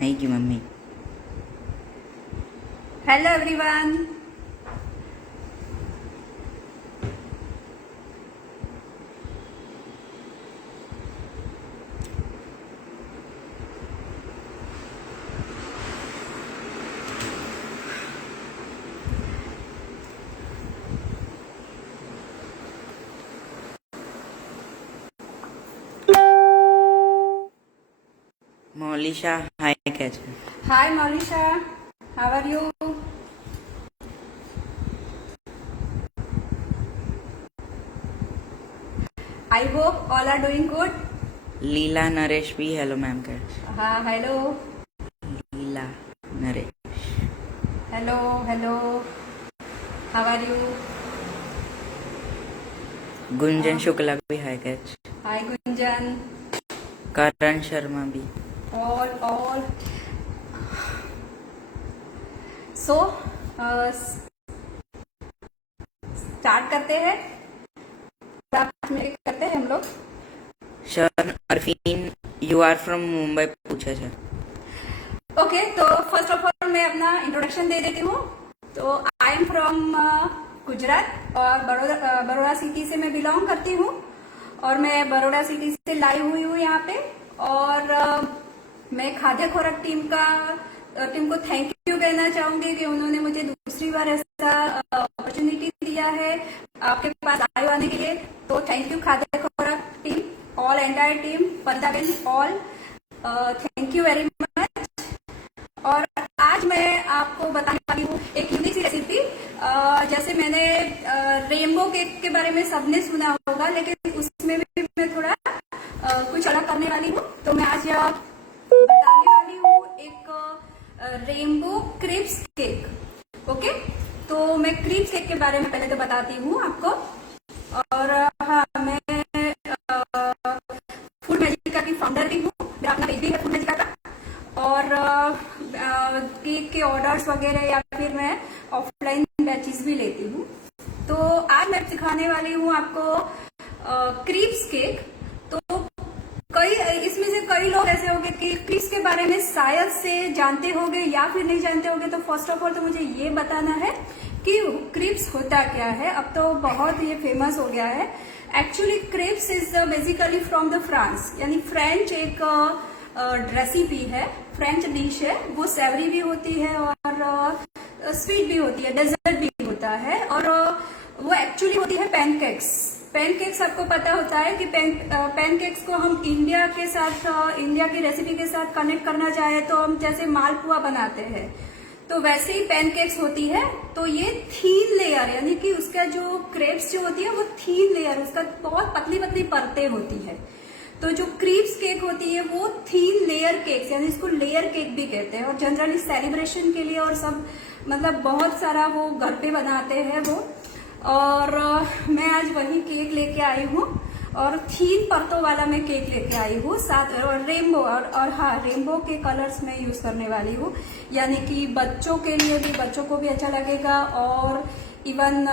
है कि mummy. Hello everyone. Maulisha hi कैसे। Hi Maulisha, how are you? I hope all are doing good. Leela Naresh भी hello ma'am कैसे। हाँ hello. Leela Naresh hello hello, how are you? Gunjan Shukla भी hi कैसे। हाय गुंजन। करण शर्मा भी। ऑल सो स्टार्ट करते हैं। करते हैं हम लोग। Sharan Arfin you are from Mumbai पूछे है। ओके, तो फर्स्ट ऑफ ऑल मैं अपना इंट्रोडक्शन दे देती हूँ। तो आई एम फ्रॉम गुजरात और बड़ौदा सिटी से मैं बिलोंग करती हूँ और मैं बड़ौदा सिटी से लाई हुई हूँ यहाँ पे। और मैं खाद्य खुराक टीम को थैंक यू कहना चाहूंगी कि उन्होंने मुझे दूसरी बार ऐसा अपॉर्चुनिटी दिया है आपके पास लाइव आने के लिए। तो थैंक यू खाद्य Khurak team, all entire team, पंदाबेन all, thank you very much. और आज मैं आपको बताने वाली हूँ एक यूनिक सी रेसिपी। जैसे मैंने रेनबो केक के बारे में सबने सुना होगा, लेकिन उसमें भी मैं थोड़ा कुछ अलग करने वाली हूँ। तो मैं आज बताने वाली हूँ एक रेनबो क्रिप्स केक। ओके, तो मैं क्रिप्स केक के बारे में पहले तो बताती हूँ आपको। और हाँ, मैं फूड मैजिका की फाउंडर भी हूँ, मेरा अपना पेज भी है फूड मैजिका का। और केक के ऑर्डर्स वगैरह या फिर मैं ऑफलाइन बैचेस भी लेती हूँ। तो आज मैं सिखाने वाली हूँ आपको क्रीप्स केक। तो इसमें से कई लोग ऐसे होंगे कि क्रीप्स के बारे में शायद से जानते होंगे या फिर नहीं जानते होंगे। तो फर्स्ट ऑफ ऑल तो मुझे ये बताना है कि क्रीप्स होता क्या है। अब तो बहुत ये फेमस हो गया है। Actually creeps is basically from the France, यानी फ्रेंच एक रेसिपी है, फ्रेंच डिश है। वो सेवरी भी होती है और स्वीट भी होती है, डेजर्ट भी होता है। और वो एक्चुअली होती है पैनकेक्स। पैनकेक्स आपको पता होता है कि पैनकेक्स को हम इंडिया के साथ, इंडिया की रेसिपी के साथ कनेक्ट करना चाहे तो हम जैसे मालपुआ बनाते हैं, तो वैसे ही पैनकेक्स होती है। तो ये थीन लेयर, यानी कि उसका जो क्रेप्स जो होती है वो थीन लेयर, उसका बहुत पतली पतली परतें होती है। तो जो क्रीप्स केक होती है वो थीन लेयर केक, यानी इसको लेयर केक भी कहते हैं। और जनरली सेलिब्रेशन के लिए और सब मतलब बहुत सारा वो घर पे बनाते हैं वो। और मैं आज वही केक लेके आई हूँ और थीन परतों वाला मैं केक लेके आई हूँ साथ। और रेनबो और हाँ, रेनबो के कलर्स मैं यूज करने वाली हूँ, यानी कि बच्चों के लिए भी, बच्चों को भी अच्छा लगेगा। और इवन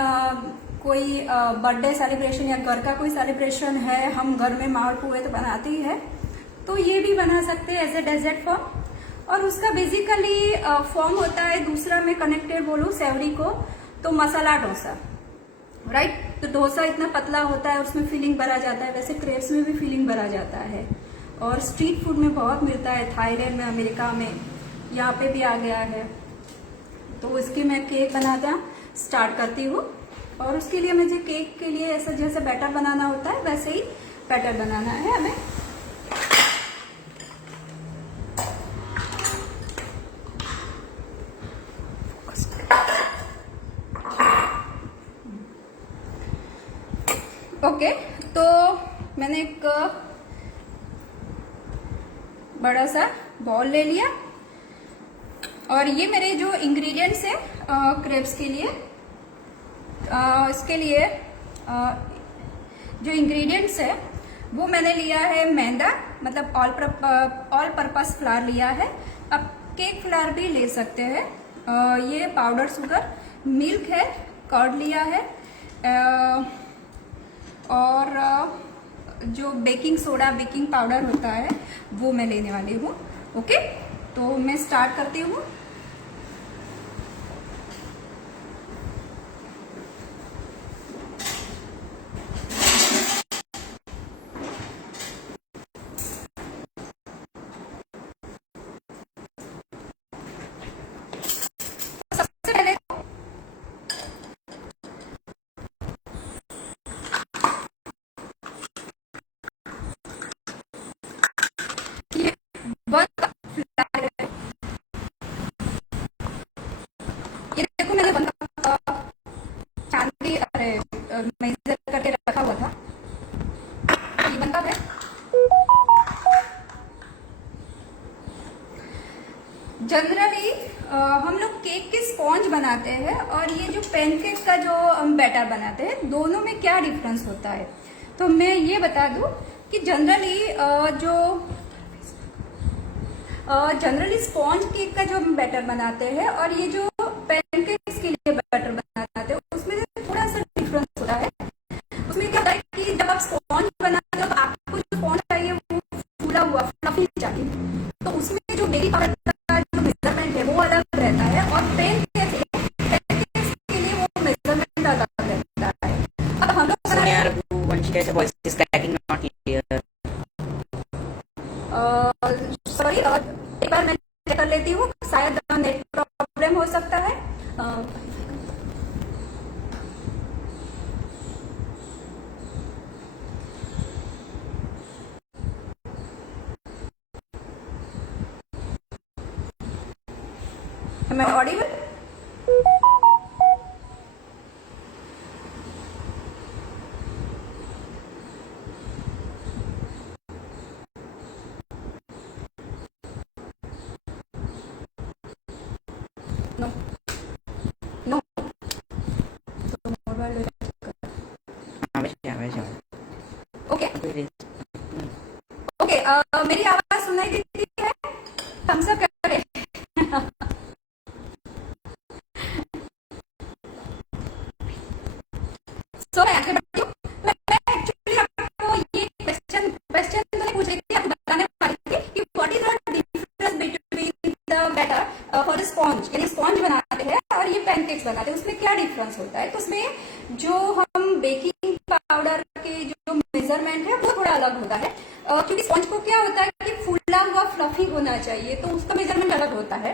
कोई बर्थडे सेलिब्रेशन या घर का कोई सेलिब्रेशन है, हम घर में मालपुए तो बनाते ही है, तो ये भी बना सकते हैं एज ए डेजर्ट फॉर्म। और उसका बेसिकली फॉर्म होता है, दूसरा मैं कनेक्टेड बोलूँ सेवरी को, तो मसाला डोसा, राइट। तो डोसा इतना पतला होता है, उसमें फीलिंग भरा जाता है, वैसे क्रेप्स में भी फीलिंग भरा जाता है। और स्ट्रीट फूड में बहुत मिलता है, थाईलैंड में, अमेरिका में, यहाँ पे भी आ गया है। तो इसकी मैं केक बनाना स्टार्ट करती हूँ। और उसके लिए मुझे केक के लिए ऐसा जैसे बैटर बनाना होता है वैसे ही बैटर बनाना है हमें। ओके, तो मैंने एक बड़ा सा बॉल ले लिया और ये मेरे जो इंग्रेडिएंट्स है क्रेप्स के लिए, इसके लिए जो इंग्रेडिएंट्स है वो मैंने लिया है मैदा, मतलब ऑल पर्पस फ्लावर लिया है। अब केक फ्लावर भी ले सकते हैं। ये पाउडर शुगर, मिल्क है, कर्ड लिया है, और जो बेकिंग सोडा, बेकिंग पाउडर होता है वो मैं लेने वाली हूँ। ओके, तो मैं स्टार्ट करती हूँ। सबसे पहले ये वन कप फ्लावर है। ये देखो मैंने वन कप चांदी अरे मेजर करके रखा हुआ था। ये वन कप है। जनरली हम लोग केक के स्पॉन्ज बनाते हैं और ये जो पैनकेक का जो हम बैटर बनाते हैं, दोनों में क्या डिफरेंस होता है। तो मैं ये बता दूं कि जनरली स्पॉन्ज केक का जो हम बैटर बनाते हैं और ये जो पैनकेक्स के लिए बैटर बनाते हैं, उसमें थोड़ा सा डिफरेंस होता है। उसमें क्या होता है कि जब आप स्पॉन्ज बनाते हो तो आपको जो स्पॉन्ज चाहिए वो फूला हुआ फ्लफी चाहिए, तो उसमें जो बेकिंग पाउडर का जो मेजरमेंट है वो अलग रहता है और पैनकेक्स के लिए वो मेजरमेंट अलग रहता है। अब हम लोग voice is cracking, not clear. Sorry, एक बार मैं चेक कर लेती हूँ, शायद नेट प्रॉब्लम हो सकता है। Am I audible? No. No. Okay. Okay. मेरी आवाज सुनाई देती है? थम्स अप करें। So, मैं आगे बढ़ती हूँ। मैं एक्चुअली आपको ये क्वेश्चन तो नहीं पूछ रही थी, आपको बताने वाली थी कि what is the difference between the batter for sponge, यानी स्पॉन्ज बनाते हैं और ये पैनकेक्स बनाते हैं, उसमें क्या डिफरेंस होता है। तो उसमें जो हम बेकिंग पाउडर के जो मेजरमेंट है वो थोड़ा अलग होता है, क्योंकि स्पॉन्ज को क्या होता है कि फूला हुआ फ्लफी होना चाहिए, तो उसका मेजरमेंट अलग होता है।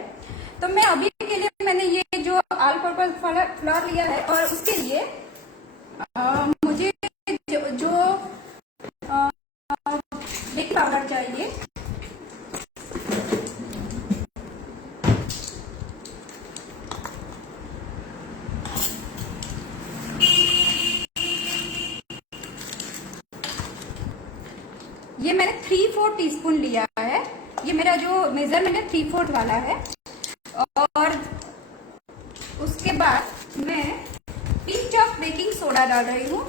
तो मैं अभी के लिए मैंने ये जो ऑल पर्पस फ्लोर लिया है और उसके लिए मुझे जो बेकिंग पाउडर चाहिए, ये मैंने 3/4 टीस्पून लिया है। ये मेरा जो मेजरमेंट है 3/4 वाला है। और उसके बाद मैं पिंच ऑफ बेकिंग सोडा डाल रही हूँ,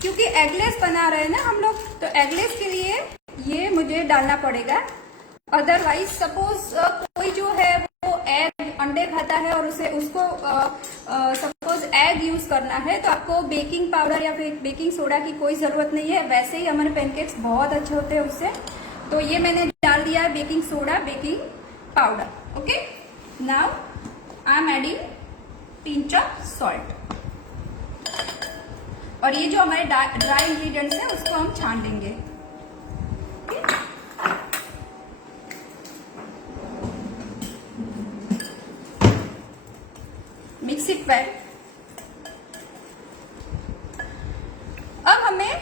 क्योंकि एगलेस बना रहे हैं ना हम लोग, तो एगलेस के लिए ये मुझे डालना पड़ेगा। अदरवाइज सपोज कोई जो है वो एग अंडे खाता है और उसको सपोज एग यूज करना है, तो आपको बेकिंग पाउडर या फिर बेकिंग सोडा की कोई जरूरत नहीं है। वैसे ही हमारे पैनकेक्स बहुत अच्छे होते हैं उससे। तो ये मैंने डाल दिया है baking soda, baking powder. Okay, now I am adding pinch of salt. और ये जो हमारे ड्राई इंग्रेडिएंट्स हैं उसको हम छान देंगे। Mix it well. अब हमें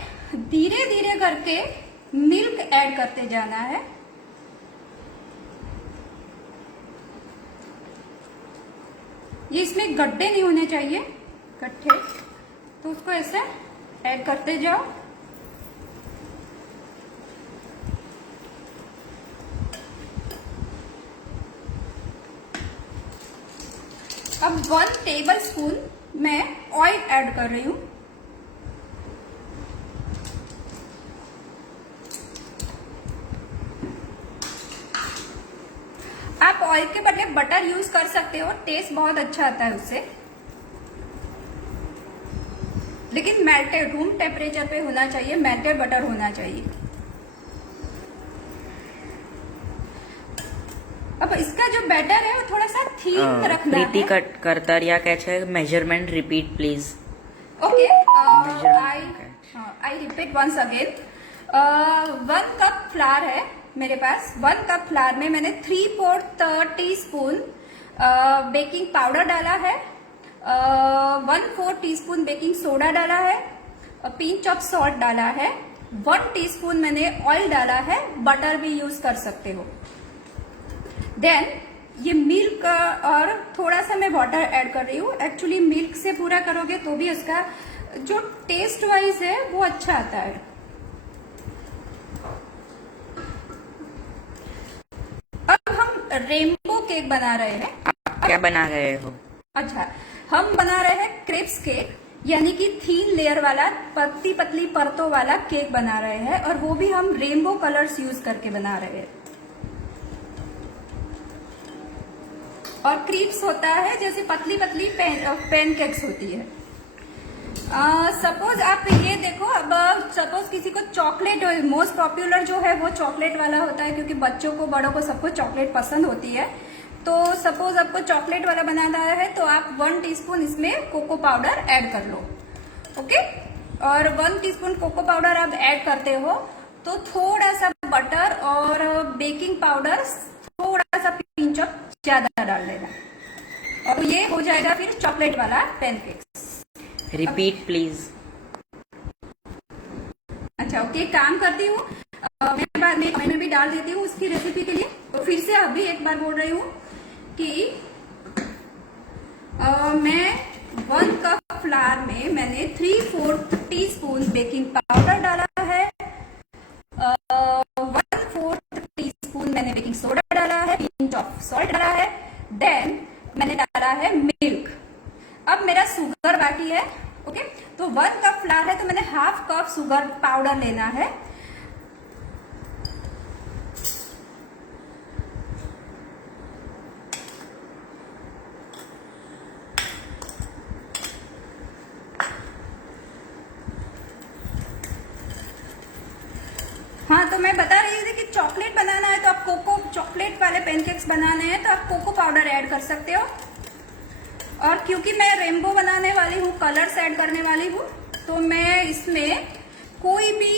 धीरे धीरे करके मिल्क ऐड करते जाना है। ये इसमें गड्ढे नहीं होने चाहिए, गड्ढे, तो उसको ऐसे ऐड करते जाओ। अब 1 टेबल स्पून मैं ऑयल ऐड कर रही हूं। आप ऑयल के बदले बटर यूज कर सकते हो, टेस्ट बहुत अच्छा आता है उससे, लेकिन मेल्टेड रूम टेम्परेचर पे होना चाहिए, मेल्टेड बटर होना चाहिए। अब इसका जो बैटर है वो थोड़ा सा थिक रखना प्रीति है. कट करतर या क्या है measurement repeat please. Okay, Measurement. I repeat once again. 1 cup flower है मेरे पास. 1 कप फ्लावर में मैंने 3/4 टीस्पून बेकिंग पाउडर डाला है, 1/4 टीस्पून बेकिंग सोडा डाला है, पिंच ऑफ सॉल्ट डाला है, 1 टीस्पून मैंने ऑयल डाला है, बटर भी यूज कर सकते हो. देन ये मिल्क और थोड़ा सा मैं वाटर ऐड कर रही हूँ. एक्चुअली मिल्क से पूरा करोगे तो भी उसका जो टेस्ट वाइज है वो अच्छा आता है. अब हम रेनबो केक बना रहे हैं. आप क्या बना रहे हो? अच्छा, हम बना रहे हैं क्रेप्स केक, यानी कि थीन लेयर वाला, पतली पतली परतों वाला केक बना रहे हैं, और वो भी हम रेनबो कलर्स यूज करके बना रहे हैं. और क्रीप्स होता है जैसे पतली पतली पैनकेक्स होती है. सपोज आप ये देखो, अब सपोज किसी को चॉकलेट, मोस्ट पॉपुलर जो है वो चॉकलेट वाला होता है, क्योंकि बच्चों को बड़ों को सबको चॉकलेट पसंद होती है. तो सपोज आपको चॉकलेट वाला बनाना है तो आप 1 टीस्पून इसमें कोको पाउडर ऐड कर लो. ओके, और 1 टीस्पून कोको पाउडर आप ऐड करते हो तो थोड़ा सा बटर और बेकिंग पाउडर थोड़ा सा पिंच ऑफ ज्यादा डाल देना, और ये हो जाएगा फिर चॉकलेट वाला पैनकेक्स. Repeat please. अच्छा, ओके, काम करती हूँ. मैं बाद में भी डाल देती हूँ उसकी रेसिपी के लिए. तो फिर से अभी एक बार बोल रही हूँ कि मैं 1 कप फ्लावर में मैंने 3/4 टीस्पून बेकिंग पाउडर डाला है, 1/4 टीस्पून मैंने बेकिंग सोडा डाला है, पिंच ऑफ सॉल्ट डाला है, देन मैंने डाला है मिल्क. अब मेरा शुगर बाकी है. ओके, तो 1 कप फ्लावर है तो मैंने 1/2 कप शुगर पाउडर लेना है. हाँ, तो मैं बता रही थी कि चॉकलेट बनाना है तो आप चॉकलेट वाले पैनकेक्स बनाने हैं तो आप कोको पाउडर ऐड कर सकते हो. और क्योंकि मैं रेनबो बनाने वाली हूँ, कलर्स ऐड करने वाली हूँ, तो मैं इसमें कोई भी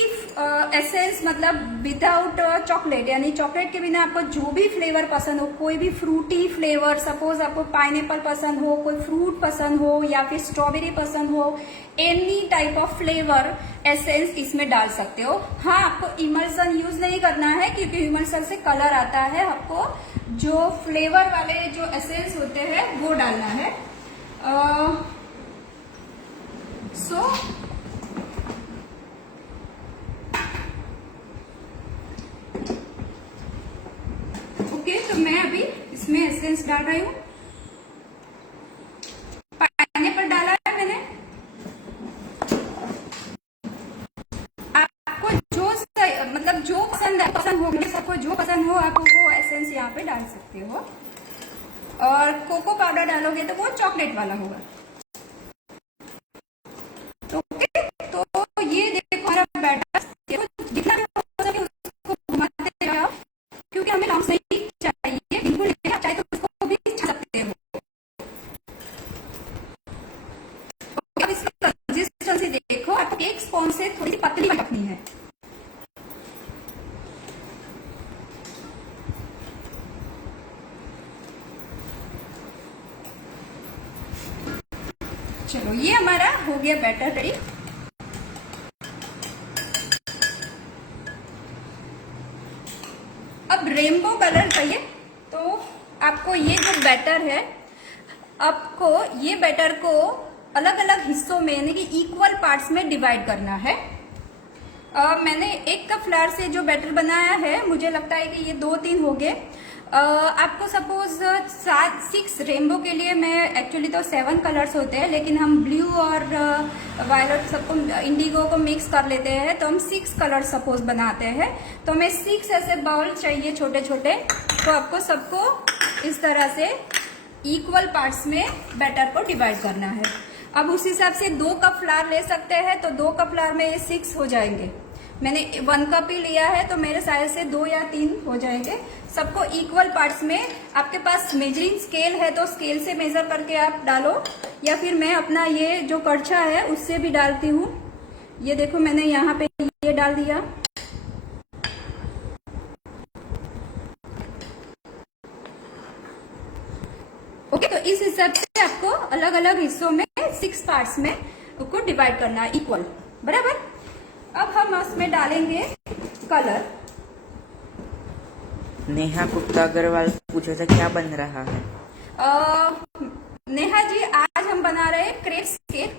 एसेंस, मतलब विदाउट चॉकलेट, यानी चॉकलेट के बिना आपको जो भी फ्लेवर पसंद हो, कोई भी फ्रूटी फ्लेवर, सपोज आपको पाइनएप्पल पसंद हो, कोई फ्रूट पसंद हो, या फिर स्ट्रॉबेरी पसंद हो, any type of flavour essence इसमें डाल सकते हो. हाँ, आपको इमल्सन यूज नहीं करना है क्योंकि इमल्सन से कलर आता है. आपको जो फ्लेवर वाले जो एसेंस होते हैं वो डालना है. ओके, तो मैं अभी इसमें एसेंस डाल रही हूँ. पाइनएप्पल डाला है मैंने. आपको जो मतलब जो पसंद हो, सबको जो पसंद हो आप वो एसेंस यहाँ पे डाल सकते हो. और कोको पाउडर डालोगे तो वो चॉकलेट वाला होगा. ओके, तो ये देखो हमारा बैटर, जितना भी हो सके उसको घुमाते जाओ, क्योंकि हमें लॉन्ग नहीं चाहिए, बिल्कुल नहीं. चाहे तो उसको भी छा सकते हो. अब इसकी कंसिस्टेंसी देखो, आपको केक स्पॉन्ज से थोड़ी पतली रखनी है. चलो, ये हमारा हो गया बैटर रेडी. अब रेनबो कलर चाहिए तो आपको ये जो बैटर है, आपको ये बैटर को अलग अलग हिस्सों में, यानी कि इक्वल पार्ट्स में डिवाइड करना है. मैंने 1 कप फ्लावर से जो बैटर बनाया है, मुझे लगता है कि ये 2-3 हो गए. आपको सपोज 6 रेनबो के लिए, मैं एक्चुअली तो 7 कलर्स होते हैं, लेकिन हम ब्लू और वायलेट सबको, इंडिगो को मिक्स कर लेते हैं, तो हम 6 कलर सपोज बनाते हैं. तो हमें 6 ऐसे बाउल चाहिए छोटे छोटे. तो आपको सबको इस तरह से इक्वल पार्ट्स में बैटर को डिवाइड करना है. अब उस हिसाब से 2 कप फ्लावर ले सकते हैं, तो 2 कप फ्लावर में ये 6 हो जाएंगे. मैंने 1 कप ही लिया है, तो मेरे साइज से 2 या 3 हो जाएंगे। सबको इक्वल पार्ट्स में, आपके पास मेजरिंग स्केल है तो स्केल से मेजर करके आप डालो, या फिर मैं अपना ये जो करछा है उससे भी डालती हूँ। ये देखो मैंने यहाँ पे ये डाल दिया। ओके, तो इस हिसाब से आपको अलग अलग हिस्सों में 6 पार्ट्स में उसको डिवाइड करना है इक्वल, बराबर। अब हम उसमें डालेंगे कलर। नेहा गुप्ता अग्रवाल पूछा था क्या बन रहा है? नेहा जी, आज हम बना रहे हैं क्रेप्स केक।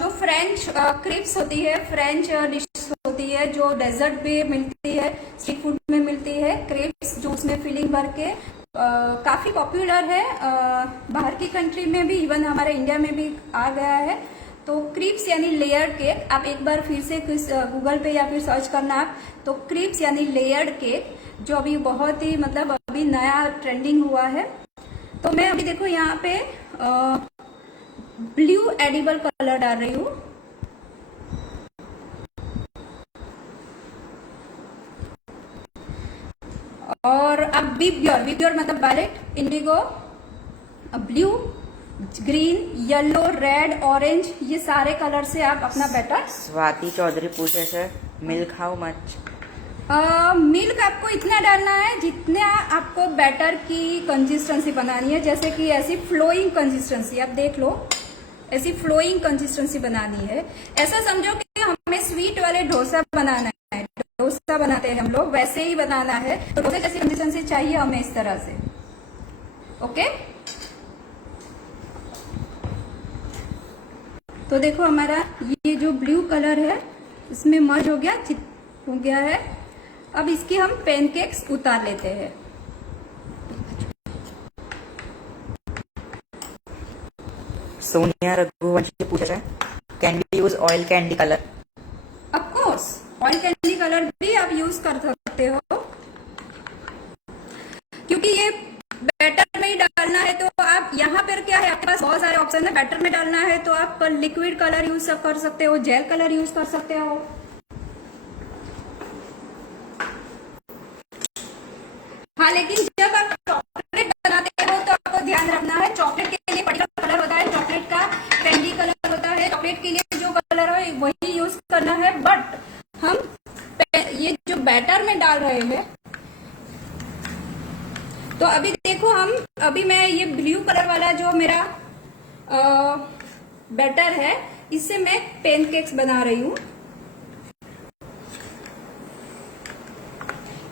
जो फ्रेंच क्रेप्स होती है, फ्रेंच डिश होती है जो डेजर्ट पे मिलती है, स्ट्रीट फूड में मिलती है, क्रेप्स जो उसमें फिलिंग भर के काफी पॉपुलर है बाहर की कंट्री में भी, इवन हमारे इंडिया में भी आ गया है। तो क्रीप्स यानी लेयर्ड केक, आप एक बार फिर से गूगल पे या फिर सर्च करना आप, तो क्रीप्स यानी लेयर्ड केक, जो अभी बहुत ही मतलब अभी नया ट्रेंडिंग हुआ है। तो मैं अभी देखो यहाँ पे ब्लू एडिबल कलर डाल रही हूँ। और अब विबग्योर मतलब violet, indigo, blue, green, yellow, red, orange, ये सारे कलर से आप अपना बैटर। स्वाति चौधरी पूछे sir milk how much? Milk आपको इतना डालना है जितना आपको बैटर की कंसिस्टेंसी बनानी है, जैसे कि ऐसी फ्लोइंग कंसिस्टेंसी, आप देख लो, ऐसी फ्लोइंग कंसिस्टेंसी बनानी है। ऐसा समझो कि हमें स्वीट वाले डोसा बनाना है, डोसा बनाते हैं हम लोग, वैसे ही बनाना है। तो डोसे जैसी कंसिस्टेंसी चाहिए हमें, इस तरह से। ओके, तो देखो हमारा ये जो ब्लू कलर है इसमें मर्ज हो गया है। अब इसके हम पैनकेक्स उतार लेते हैं। सोनिया रघुवंशी पूछा है can we use oil candy colour? Of course, oil candy colour भी आप यूज कर सकते हो, क्योंकि ये बैटर में ही डालना है। तो आप यहाँ पर क्या है, आपके पास बहुत सारे ऑप्शन है। बैटर में डालना है तो आप लिक्विड कलर यूज कर सकते हो, जेल कलर यूज कर सकते हो। हाँ, लेकिन जब आप चॉकलेट बनाते हो तो आपको ध्यान रखना है, चॉकलेट के लिए पर्टिकुलर कलर होता है, चॉकलेट का कैंडी कलर होता है, चॉकलेट के लिए जो कलर है वही यूज करना है। बट हम ये जो बैटर में डाल रहे हैं, तो अभी देखो अभी मैं ये ब्लू कलर वाला जो मेरा बैटर है, इससे मैं पैनकेक्स बना रही हूँ।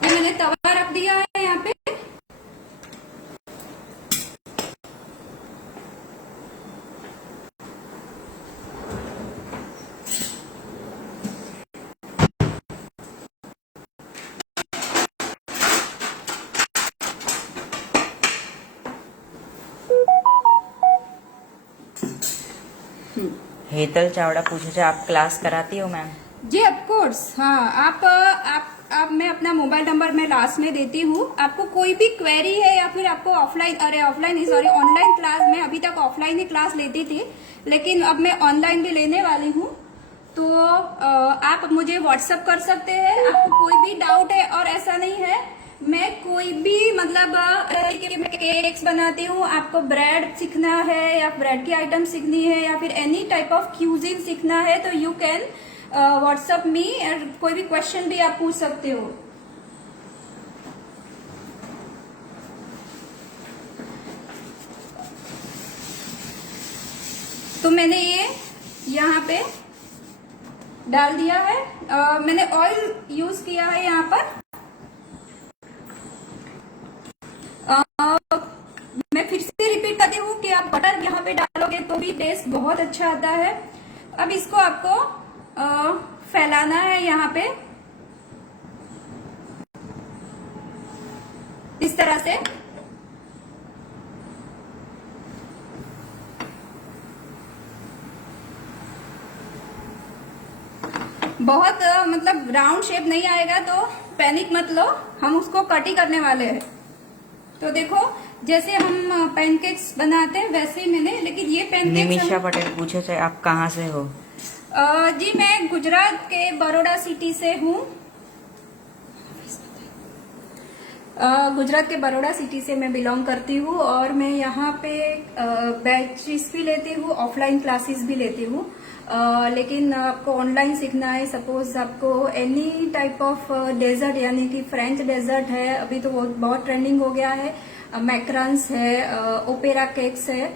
ये मैंने तवा रख दिया है यहाँ पे। हेतल चावड़ा पूछे थे आप क्लास कराती हो मैम? जी ऑफ कोर्स, हाँ। आप मैं अपना मोबाइल नंबर मैं लास्ट में देती हूँ। आपको कोई भी क्वेरी है या फिर आपको ऑफलाइन ऑनलाइन क्लास, मैं अभी तक ऑफलाइन ही क्लास लेती थी, लेकिन अब मैं ऑनलाइन भी लेने वाली हूँ। तो आप मुझे व्हाट्सएप कर सकते हैं, आपको कोई भी डाउट है। और ऐसा नहीं है, मैं कोई भी मतलब मैं केक्स बनाती हूँ, आपको ब्रेड सीखना है या ब्रेड की आइटम सीखनी है या फिर एनी टाइप ऑफ क्यूजिन सीखना है, तो यू कैन व्हाट्सएप मी, कोई भी क्वेश्चन भी आप पूछ सकते हो। तो मैंने ये यहाँ पे डाल दिया है। मैंने ऑयल यूज किया है यहाँ पर। मैं फिर से रिपीट करती हूँ कि आप बटर यहाँ पे डालोगे तो भी टेस्ट बहुत अच्छा आता है। अब इसको आपको फैलाना है यहाँ पे इस तरह से। बहुत मतलब राउंड शेप नहीं आएगा तो पैनिक मत लो, हम उसको कट ही करने वाले हैं। तो देखो जैसे हम पैनकेक्स बनाते हैं वैसे ही मैंने, लेकिन ये पैनकेक्स निमिषा पटेल पूछे थे आप कहाँ से हो? जी मैं गुजरात के बड़ौदा सिटी से हूँ। गुजरात के बड़ौदा सिटी से मैं बिलोंग करती हूँ और मैं यहाँ पे बैचेस भी लेती हूँ, ऑफलाइन क्लासेस भी लेती हूँ। लेकिन आपको ऑनलाइन सीखना है, सपोज आपको एनी टाइप ऑफ डेजर्ट यानी कि फ्रेंच डेजर्ट है, अभी तो बहुत ट्रेंडिंग हो गया है, मैक्रन्स है, ओपेरा केक्स है,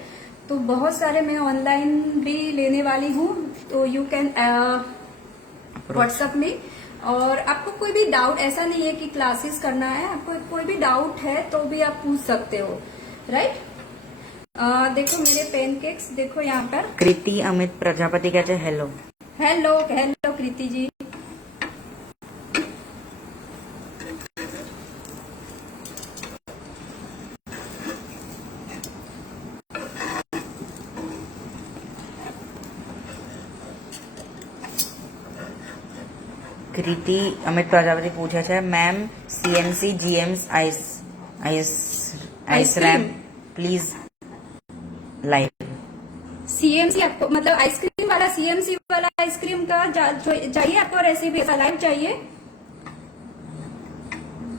तो बहुत सारे मैं ऑनलाइन भी लेने वाली हूँ। तो यू कैन व्हाट्सएप में, और आपको कोई भी डाउट, ऐसा नहीं है कि क्लासेस करना है, आपको कोई भी डाउट है तो भी आप पूछ सकते हो, राइट। देखो मेरे पेनकेक्स देखो यहाँ पर। कृति अमित प्रजापति कहते हैं hello. Hello hello Kriti ji. Kriti Amit Prajapati पूछे છે ma'am CMC GM's ice cream please live. CMC आपको मतलब आइसक्रीम वाला, सीएमसी वाला आइसक्रीम का चाहिए आपको रेसिपी, ऐसा लाइव चाहिए।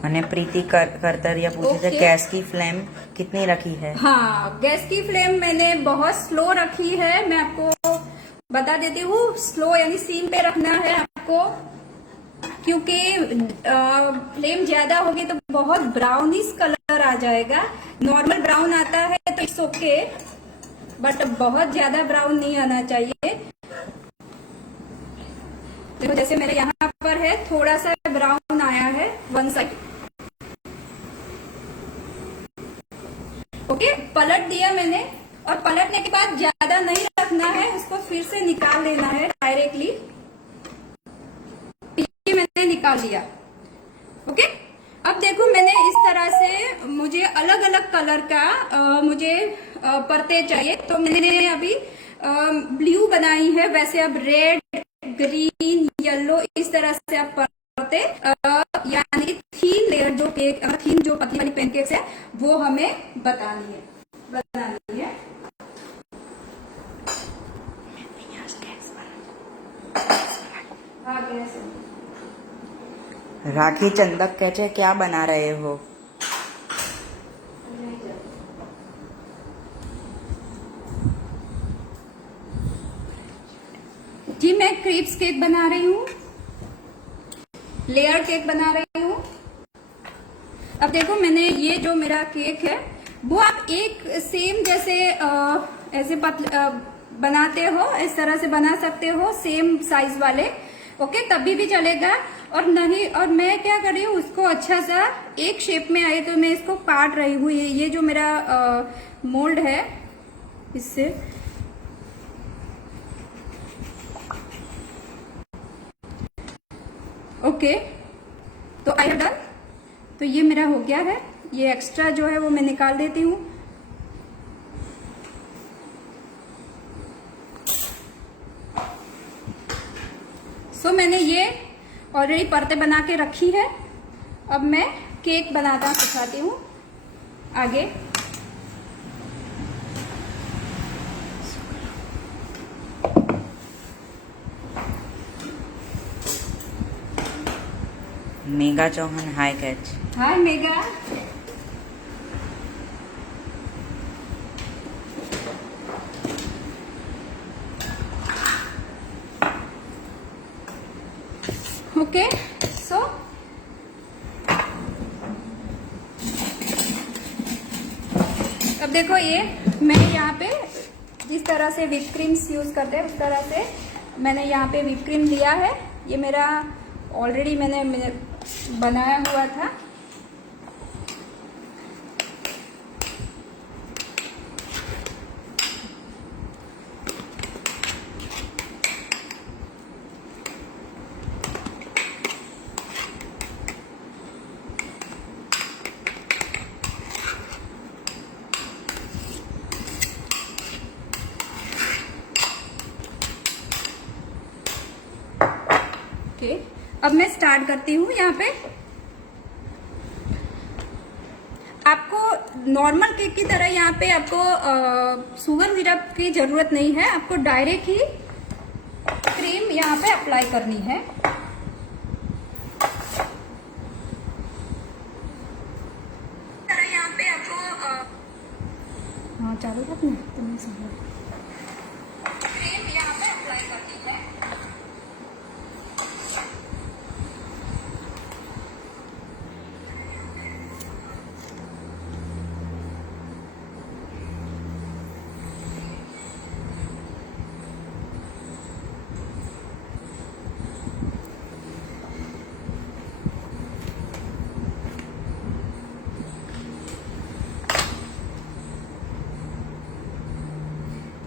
અને પ્રીતિ કરતરિયા પૂછે છે ગैस की फ्लेम कितनी रखी है। हाँ, गैस की फ्लेम मैंने बहुत स्लो रखी है, मैं आपको बता देती हूँ। स्लो यानी सीम पे रखना है आपको, क्योंकि फ्लेम ज्यादा होगी तो बहुत ब्राउनिश कलर आ जाएगा। नॉर्मल ब्राउन आता है तो इट्स ओके, बट बहुत ज्यादा ब्राउन नहीं आना चाहिए। देखो जैसे मेरे यहाँ पर है, थोड़ा सा ब्राउन आया है वन साइड। ओके, पलट दिया मैंने, और पलटने के बाद ज्यादा नहीं रखना है, उसको फिर से निकाल लेना है डायरेक्टली। ये मैंने निकाल दिया। ओके, अब देखो मैंने इस तरह से, मुझे अलग अलग कलर का मुझे परते चाहिए, तो मैंने अभी ब्लू बनाई है। वैसे अब रेड, ग्रीन, येलो इस तरह से आप परते यानी कि थीन लेयर जो केक, थीन जो पतली वाली पेनकेक्स है वो हमें बनानी है। हाँ, गैस राखी चंदक कहते हैं क्या बना रहे हो। जी मैं क्रीप्स केक बना रही हूँ, लेयर केक बना रही हूँ। अब देखो मैंने ये जो मेरा केक है वो आप एक सेम जैसे ऐसे बनाते हो, इस तरह से बना सकते हो, सेम साइज वाले। ओके, तभी भी चलेगा। और नहीं, और मैं क्या कर रही हूँ, उसको अच्छा सा एक शेप में आए तो मैं इसको काट रही हूँ। ये जो मेरा मोल्ड है, इससे ओके, तो आई हैव डन। तो ये मेरा हो गया है। ये एक्स्ट्रा जो है वो मैं निकाल देती हूँ। सो मैंने ये ऑलरेडी परतें बना के रखी है। अब मैं केक बनाना सिखाती हूँ आगे। मेगा चौहान हाय कैच। हाय मेगा। ओके, सो अब देखो ये मैं यहाँ पे जिस तरह से व्हिप क्रीम्स यूज करते हैं उस तरह से मैंने यहाँ पे व्हिप क्रीम लिया है। ये मेरा ऑलरेडी मैंने बनाया हुआ था। ओके, अब मैं स्टार्ट करती हूँ। यहाँ पे आपको नॉर्मल केक की तरह यहाँ पे आपको शुगर सिरप की जरूरत नहीं है। आपको डायरेक्ट ही क्रीम यहाँ पे अप्लाई करनी है। यहाँ पे आपको हाँ चालू रखना तो नहीं समझ क्रीम यहाँ पे अप्लाई करनी है।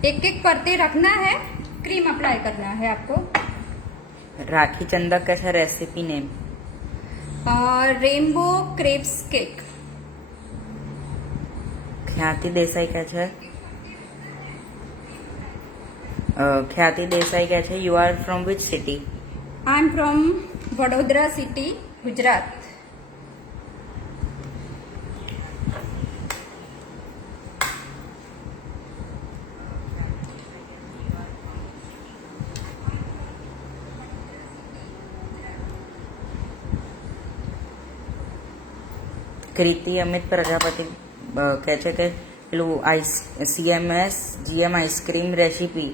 एक एक परते रखना है, क्रीम अप्लाई करना है आपको। राखी चंदा कैसा recipe name? Rainbow crepes cake. Khyati Desai क्या है? ख्याति देसाई क्या है? You are from which city? I am from Vadodara city, Gujarat. Kriti Amit Prajapati કહે છે કે પેલું CMS GM आइसक्रीम रेसिपी।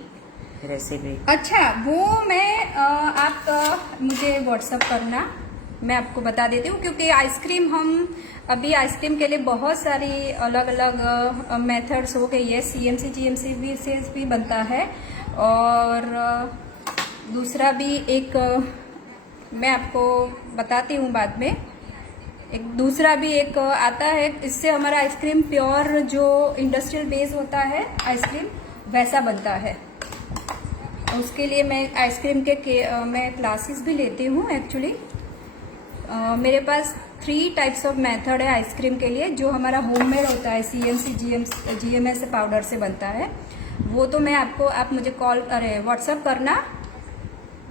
अच्छा वो मैं आप मुझे व्हाट्सअप करना, मैं आपको बता देती हूँ, क्योंकि आइसक्रीम हम अभी आइसक्रीम के लिए बहुत सारी अलग अलग मेथड्स हो गई है। CMC GMC भी से भी बनता है, और दूसरा भी एक मैं आपको बताती हूँ बाद में। एक दूसरा भी एक आता है, इससे हमारा आइसक्रीम प्योर जो इंडस्ट्रियल बेस होता है आइसक्रीम वैसा बनता है। उसके लिए मैं आइसक्रीम के मैं क्लासेस भी लेती हूँ एक्चुअली। मेरे पास 3 टाइप्स ऑफ मेथड है आइसक्रीम के लिए। जो हमारा होममेड होता है CMC GMS पाउडर से बनता है, वो तो मैं आपको, आप मुझे व्हाट्सअप करना,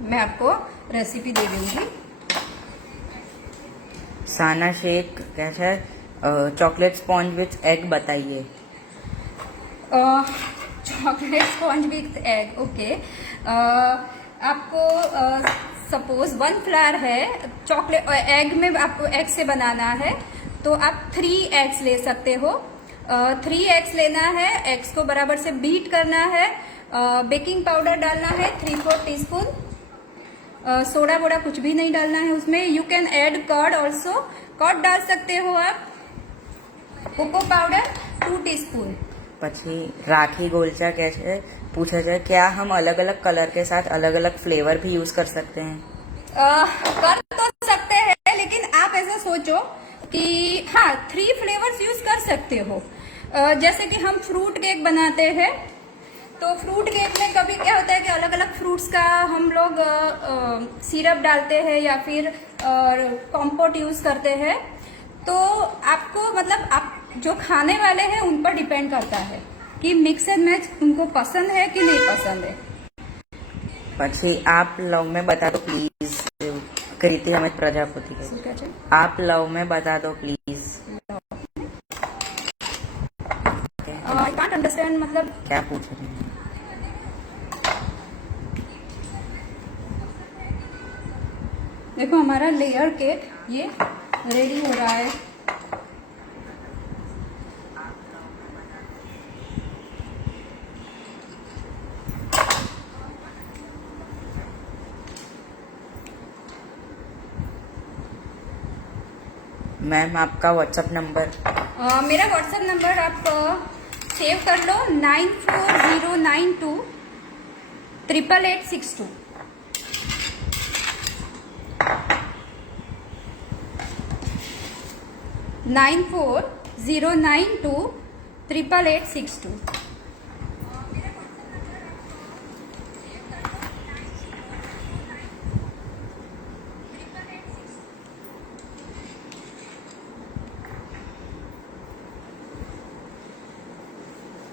मैं आपको रेसिपी दे दूंगी। साना शेख क्या है? चॉकलेट स्पॉन्ज विथ एग बताइए। Chocolate sponge with egg, okay. आपको सपोज 1 फ्लावर है, चॉकलेट एग में आपको एग से बनाना है, तो आप 3 एग्स ले सकते हो। 3 एग्स लेना है, एग्स को बराबर से बीट करना है। बेकिंग पाउडर डालना है 3-4 टीस्पून। सोडा वोडा कुछ भी नहीं डालना है उसमें। You can add curd also, curd डाल सकते हो आप। Cocoa powder 2 teaspoon. પછી राखी गोलचा क्या है? पूछा जाए क्या हम अलग अलग कलर के साथ अलग अलग फ्लेवर भी यूज कर सकते हैं? कर तो सकते हैं, लेकिन आप ऐसा सोचो कि हाँ 3 फ्लेवर्स यूज कर सकते हो। जैसे कि हम फ्रूट केक बनाते हैं, तो फ्रूट केक में कभी क्या होता है कि अलग अलग फ्रूट्स का हम लोग सिरप डालते हैं या फिर कॉम्पोट यूज करते हैं। तो आपको मतलब आप जो खाने वाले हैं उन पर डिपेंड करता है कि मिक्स एंड मैच उनको पसंद है कि नहीं पसंद है। પછી आप लव में बता दो प्लीज। कृति अमित प्रजापति के आप लव में बता दो प्लीज। आई कांट अंडरस्टैंड, मतलब क्या पूछ रहे हैं? देखो हमारा लेयर केक ये रेडी हो रहा है। मैम आपका व्हाट्सएप नंबर? मेरा व्हाट्सएप नंबर आप सेव कर लो, 94092886 94092886।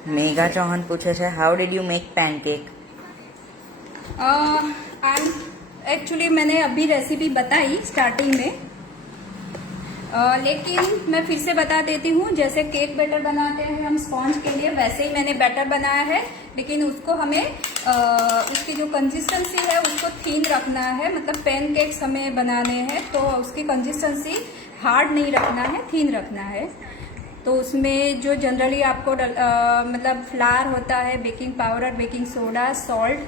मेघा चौहान पूछे છે how did you make pancake? Actually मैंने अभी रेसिपी बताई स्टार्टिंग में। लेकिन मैं फिर से बता देती हूँ, जैसे केक बैटर बनाते हैं हम स्पॉन्ज के लिए, वैसे ही मैंने बैटर बनाया है, लेकिन उसको हमें उसकी जो कंसिस्टेंसी है उसको थीन रखना है। मतलब पैनकेक्स हमें बनाने हैं तो उसकी कंसिस्टेंसी हार्ड नहीं रखना है, थीन रखना है। तो उसमें जो जनरली आपको मतलब फ्लावर होता है, baking powder, baking soda, salt,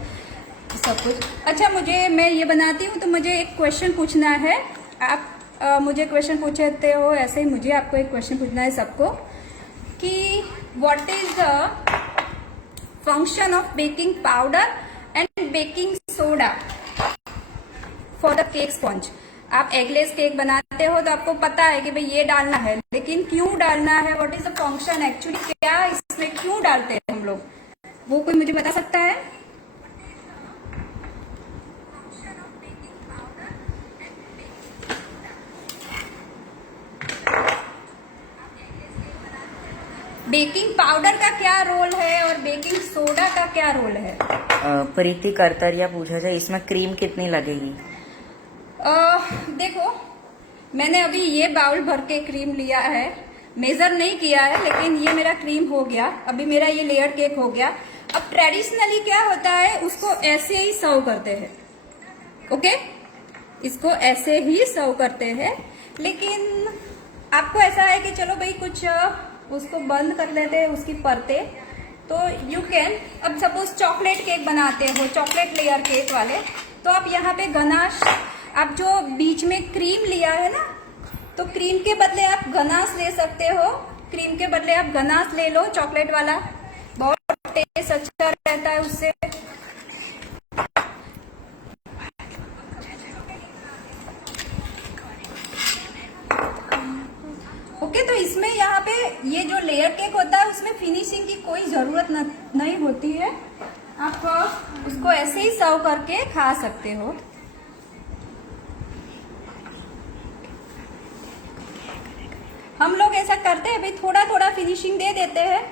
सब कुछ। अच्छा, मैं ये बनाती हूँ तो मुझे एक क्वेश्चन पूछना है। आप मुझे क्वेश्चन पूछते हो, ऐसे ही मुझे आपको एक क्वेश्चन पूछना है सबको, कि what is the function of baking powder and baking soda for the cake sponge. आप एगलेस केक बनाते हो तो आपको पता है कि भाई ये डालना है, लेकिन क्यों डालना है, what is the function, actually क्या इसमें क्यों डालते हैं हम लोग, वो कोई मुझे बता सकता है? बेकिंग पाउडर का क्या रोल है और बेकिंग सोडा का क्या रोल है? प्रीति करतरिया पूछा था, इसमें क्रीम कितनी लगेगी? देखो, मैंने अभी ये बाउल भर के क्रीम लिया है, मेजर नहीं किया है, लेकिन ये मेरा क्रीम हो गया। अभी मेरा ये लेयर केक हो गया। अब ट्रेडिशनली क्या होता है, उसको ऐसे ही सर्व करते हैं। ओके, इसको ऐसे ही सर्व करते हैं, लेकिन आपको ऐसा है कि चलो भाई कुछ उसको बंद कर लेते हैं उसकी परतें, तो यू कैन, अब सपोज चॉकलेट केक बनाते हो, चॉकलेट लेयर केक वाले, तो आप यहाँ पे गनाश, आप जो बीच में क्रीम लिया है ना, तो क्रीम के बदले आप गनाश ले सकते हो। क्रीम के बदले आप गनाश ले लो, चॉकलेट वाला, बहुत टेस्ट अच्छा रहता है उससे। ओके, तो इसमें यहाँ पे ये जो लेयर केक होता है उसमें फिनिशिंग की कोई जरूरत नहीं होती है। आप उसको ऐसे ही सर्व करके खा सकते हो। हम लोग ऐसा करते हैं भाई, थोड़ा थोड़ा फिनिशिंग दे देते हैं।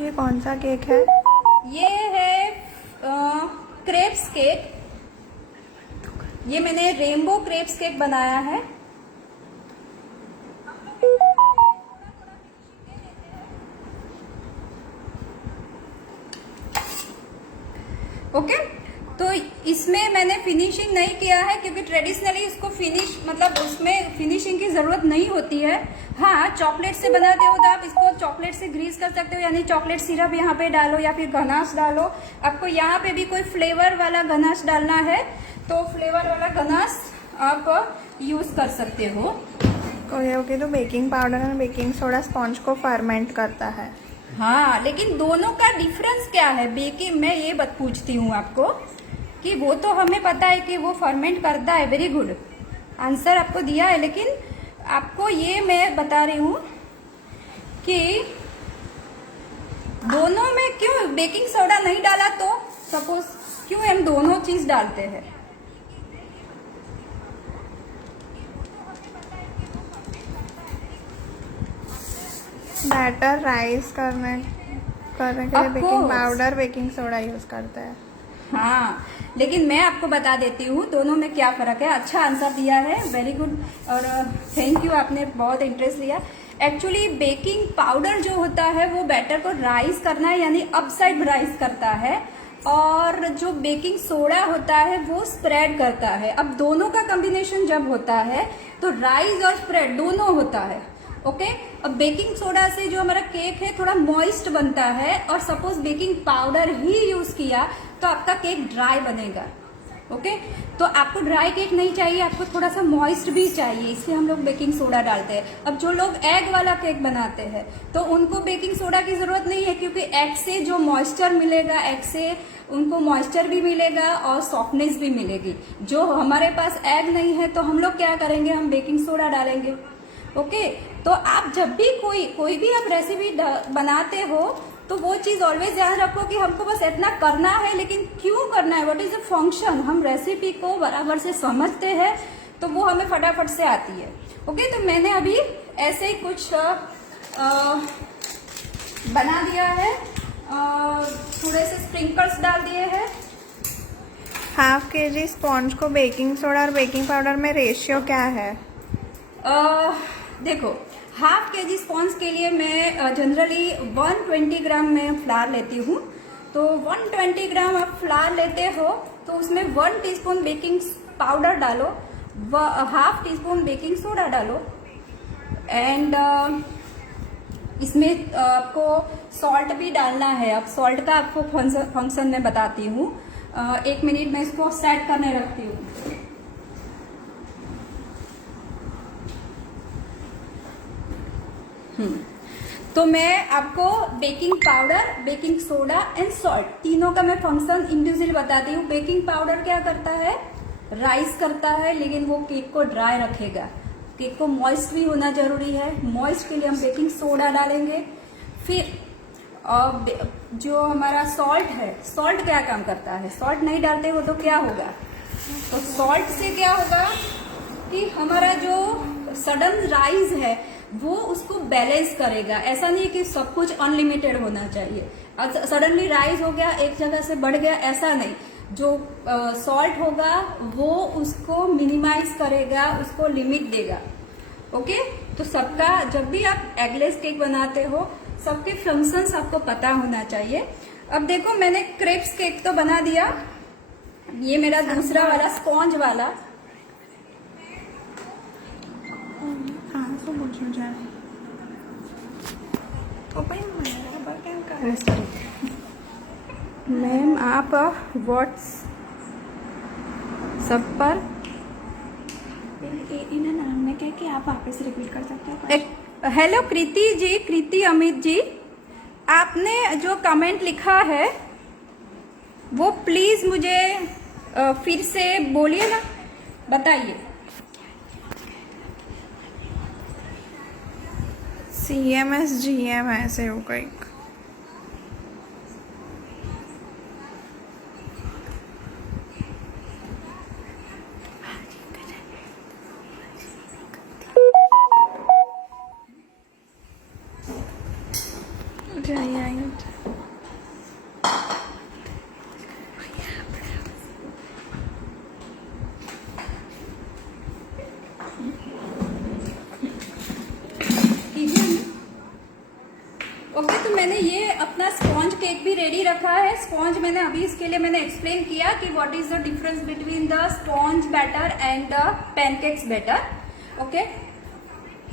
ये कौन सा केक है? ये है क्रेप्स केक। ये मैंने रेनबो क्रेप्स केक बनाया है। ओके, तो इसमें मैंने फिनिशिंग नहीं किया है क्योंकि ट्रेडिशनली उसको मतलब उसमें फिनिशिंग की जरूरत नहीं होती है। हाँ, चॉकलेट से बनाते हो तो आप इसको चॉकलेट से ग्रीस कर सकते हो, यानी चॉकलेट सिरप यहाँ पे डालो या फिर गनाश डालो। आपको यहाँ पे भी कोई फ्लेवर वाला गनाश डालना है तो फ्लेवर वाला गनाश आप यूज कर सकते हो। ओके, तो बेकिंग पाउडर और बेकिंग सोडा स्पॉन्ज को फर्मेंट करता है। हाँ, लेकिन दोनों का डिफरेंस क्या है? बेकिंग, मैं ये पूछती हूँ आपको कि वो तो हमें पता है कि वो फर्मेंट करता है, वेरी गुड, आंसर आपको दिया है, लेकिन आपको ये मैं बता रही हूँ कि दोनों में क्यों बेकिंग सोडा नहीं डाला, तो सपोज क्यों हम दोनों चीज डालते हैं? बैटर राइस करने के लिए baking powder baking soda use करते हैं। हाँ, लेकिन मैं आपको बता देती हूँ दोनों में क्या फर्क है। अच्छा आंसर दिया है, वेरी गुड, और थैंक यू, आपने बहुत इंटरेस्ट लिया। एक्चुअली बेकिंग पाउडर जो होता है वो बैटर को राइस करना है, यानी अपसाइड राइस करता है, और जो बेकिंग सोडा होता है वो स्प्रेड करता है। अब दोनों का कॉम्बिनेशन जब होता है तो राइस और स्प्रेड दोनों होता है। ओके, अब बेकिंग सोडा से जो हमारा केक है थोड़ा मॉइस्ट बनता है, और सपोज बेकिंग पाउडर ही यूज किया तो आपका केक ड्राई बनेगा। ओके, तो आपको ड्राई केक नहीं चाहिए, आपको थोड़ा सा मॉइस्ट भी चाहिए, इसलिए हम लोग बेकिंग सोडा डालते हैं। अब जो लोग एग वाला केक बनाते हैं तो उनको बेकिंग सोडा की जरूरत नहीं है, क्योंकि एग से जो मॉइस्चर मिलेगा, एग से उनको मॉइस्चर भी मिलेगा और सॉफ्टनेस भी मिलेगी। जो हमारे पास एग नहीं है तो हम लोग क्या करेंगे, हम बेकिंग सोडा डालेंगे। ओके, तो आप जब भी कोई भी आप रेसिपी बनाते हो तो वो चीज ऑलवेज ध्यान रखो कि हमको बस इतना करना है, लेकिन क्यों करना है, व्हाट इज द फंक्शन। हम रेसिपी को बराबर से समझते हैं तो वो हमें फटाफट से आती है। ओके, तो मैंने अभी ऐसे ही कुछ बना दिया है, थोड़े से स्प्रिंकल्स डाल दिए हैं। हाफ kg स्पॉन्ज को बेकिंग सोडा और बेकिंग पाउडर में रेशियो क्या है? देखो, हाफ केजी स्पॉन्ज के लिए मैं जनरली 120 ग्राम में फ्लावर लेती हूँ। तो 120 ग्राम आप फ्लावर लेते हो तो उसमें 1 टीस्पून बेकिंग पाउडर डालो, हाफ टीस्पून बेकिंग सोडा डालो, एंड इसमें आपको सॉल्ट भी डालना है। अब सॉल्ट का आपको फंक्शन मैं बताती हूँ। 1 मिनट में इसको सेट करने रखती हूँ। तो मैं आपको baking powder, baking soda and salt तीनों का मैं फंक्शन इंडिविजुअली बताती हूँ। बेकिंग पाउडर क्या करता है? राइस करता है, लेकिन वो केक को ड्राई रखेगा। केक को मॉइस्ट भी होना जरूरी है। मॉइस्ट के लिए हम बेकिंग सोडा डालेंगे। फिर जो हमारा सॉल्ट है, सॉल्ट क्या काम करता है? सॉल्ट नहीं डालते हो तो क्या होगा? तो सॉल्ट से क्या होगा कि हमारा जो सडन राइज है वो उसको बैलेंस करेगा। ऐसा नहीं कि सब कुछ अनलिमिटेड होना चाहिए। सडनली राइज हो गया, एक जगह से बढ़ गया, ऐसा नहीं। जो सॉल्ट होगा वो उसको मिनिमाइज करेगा, उसको लिमिट देगा। ओके, तो सबका जब भी आप एगलेस केक बनाते हो सबके फंक्शंस आपको पता होना चाहिए। अब देखो, मैंने क्रेप्स केक तो बना दिया। ये मेरा दूसरा वाला स्पॉन्ज वाला। मैम आप व्हाट्सएप पर इन्हें नाम में क्या कि आप वापस रिपीट कर सकते हो? हेलो कृति जी, कृति अमित जी, आपने जो कमेंट लिखा है वो प्लीज मुझे फिर से बोलिए ना, बताइए। CMS GM ऐसे होगा एक। ओके, तो मैंने ये अपना स्पॉन्ज केक भी रेडी रखा है। स्पॉन्ज मैंने अभी इसके लिए मैंने एक्सप्लेन किया कि what is the difference between the sponge batter and the pancakes batter. Okay,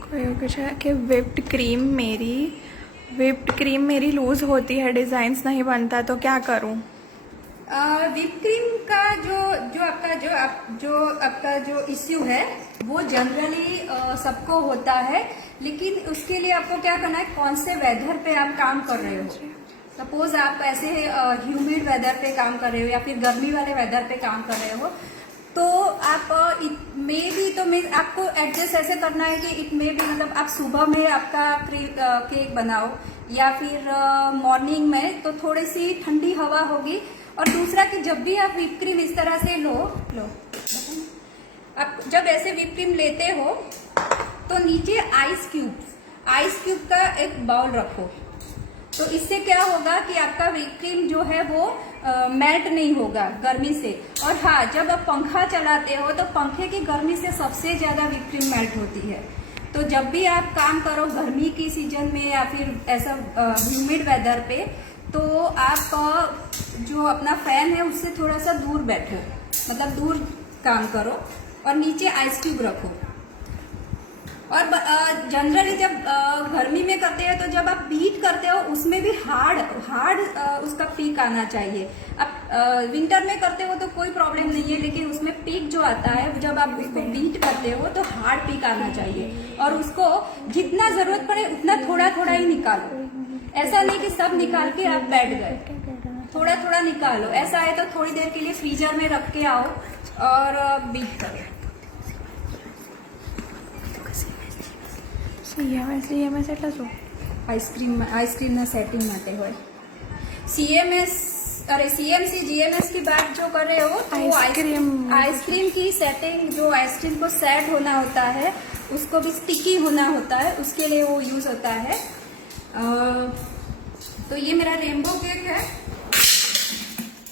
कोई कुछ है कि whipped क्रीम मेरी लूज होती है, डिजाइन्स नहीं बनता, तो क्या करूं? व्हिप क्रीम का जो आपका जो इश्यू है वो जनरली सबको होता है, लेकिन उसके लिए आपको क्या करना है, कौन से वेदर पे आप काम कर रहे हो। सपोज आप ऐसे ह्यूमिड वेदर पे काम कर रहे हो या फिर गर्मी वाले वेदर पे काम कर रहे हो, तो आप आपको एडजस्ट ऐसे करना है कि इट मे बी मतलब आप सुबह में आपका केक बनाओ या फिर मॉर्निंग में, तो थोड़ी सी ठंडी हवा होगी। और दूसरा कि जब भी आप व्हिप क्रीम इस तरह से लो आप जब ऐसे व्हिप क्रीम लेते हो तो नीचे आइस क्यूब का एक बाउल रखो। तो इससे क्या होगा कि आपका व्हिप क्रीम जो है वो मेल्ट नहीं होगा गर्मी से। और हाँ, जब आप पंखा चलाते हो तो पंखे की गर्मी से सबसे ज्यादा व्हिप क्रीम मेल्ट होती है। तो जब भी आप काम करो गर्मी की सीजन में या फिर ऐसा ह्यूमिड वेदर पे, तो आप जो अपना फैन है उससे थोड़ा सा दूर बैठो, मतलब दूर काम करो और नीचे आइस क्यूब रखो। और जनरली जब गर्मी में करते हैं तो जब आप बीट करते हो उसमें भी हार्ड उसका पीक आना चाहिए। अब विंटर में करते हो तो कोई प्रॉब्लम नहीं है, लेकिन उसमें पीक जो आता है जब आप उसको बीट करते हो तो हार्ड पीक आना चाहिए। और उसको जितना जरूरत पड़े उतना थोड़ा थोड़ा ही निकालो। ऐसा नहीं कि सब निकाल के आप बैठ गए, थोड़ा थोड़ा निकालो। ऐसा है तो थोड़ी देर के लिए फ्रीजर में रख के आओ और बीट करो। CMS એટલે શું? આઈસ્ક્રીમના સેટિંગ માટે હોય। CMC GMS की बात जो कर रहे हो तो आइसक्रीम की सेटिंग, जो आइसक्रीम को सेट होना होता है उसको भी स्टिकी होना होता है, उसके लिए वो यूज होता है। तो ये मेरा रेनबो केक है।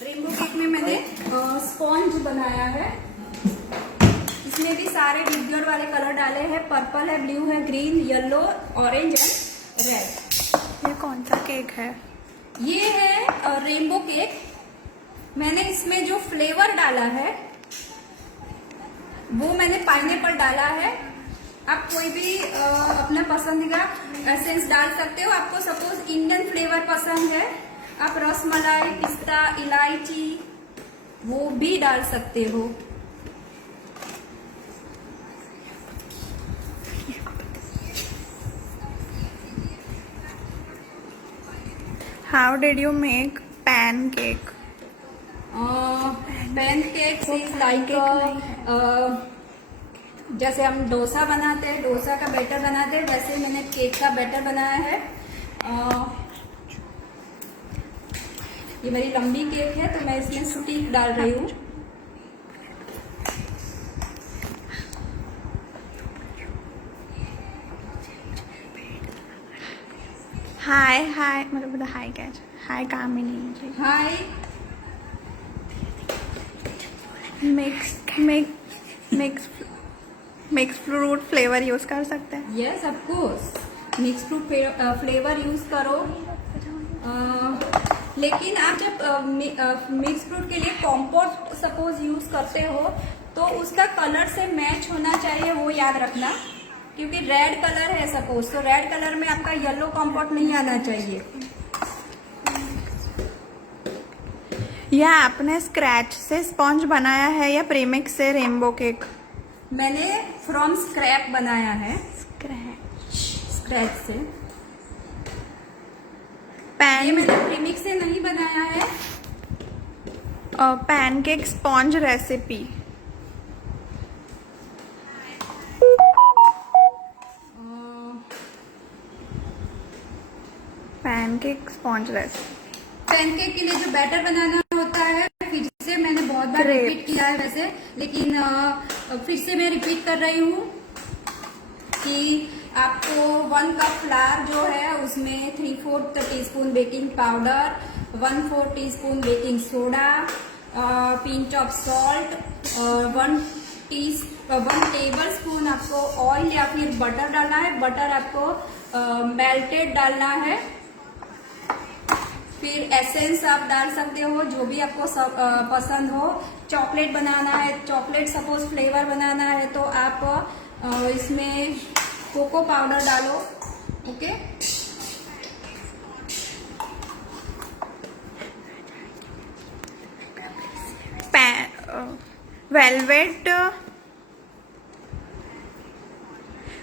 रेनबो केक में मैंने स्पॉन्ज बनाया है। इसमें भी सारे डिब्यूर वाले कलर डाले हैं, पर्पल है, ब्लू है, green, yellow, orange and red. ये कौन सा केक है? ये है रेनबो केक। मैंने इसमें जो फ्लेवर डाला है वो मैंने पाइनएप्पल डाला है। आप कोई भी अपना पसंदीदा एसेंस डाल सकते हो। आपको सपोज इंडियन फ्लेवर पसंद है, आप रसमलाई, पिस्ता, इलायची वो भी डाल सकते हो। How did you make pancake? Pancakes is like जैसे हम डोसा बनाते हैं, डोसा का बैटर बनाते हैं, वैसे मैंने केक का बैटर बनाया है। ये मेरी लंबी केक है तो मैं इसमें स्टिक डाल रही हूँ। हाय हाय मतलब हाय क्या? हाय कामिनी जी। हाय। मिक्स फ्रूट फ्लेवर यूज कर सकते हैं। Yes of course, mix fruit flavour use करो। लेकिन आप जब मिक्स फ्रूट के लिए कॉम्पोट सपोज यूज करते हो तो उसका कलर से मैच होना चाहिए, वो याद रखना। क्योंकि रेड कलर है सपोज, तो रेड कलर में आपका येलो कॉम्पोट नहीं आना चाहिए। यह आपने स्क्रैच से स्पॉन्ज बनाया है या प्रीमिक्स से रेनबो केक? मैंने फ्रॉम स्क्रैप बनाया है, स्क्रैच से। ये मैंने प्रीमिक्स से नहीं बनाया है। Pancake sponge recipe. Pancake sponge recipe. Pancake के लिए जो बैटर बनाना होता है, फिर से मैंने बहुत बार रिपीट किया है वैसे, लेकिन फिर से मैं रिपीट कर रही हूँ कि आपको 1 कप फ्लावर जो है उसमें 3/4 teaspoon baking powder, 1/4 teaspoon baking soda, pinch of salt, 1 table spoon आपको ऑयल या फिर बटर डालना है। बटर आपको मेल्टेड डालना है। फिर एसेंस आप डाल सकते हो जो भी आपको पसंद हो। चॉकलेट बनाना है, चॉकलेट सपोज फ्लेवर बनाना है तो आप इसमें कोको पाउडर डालो। ओके,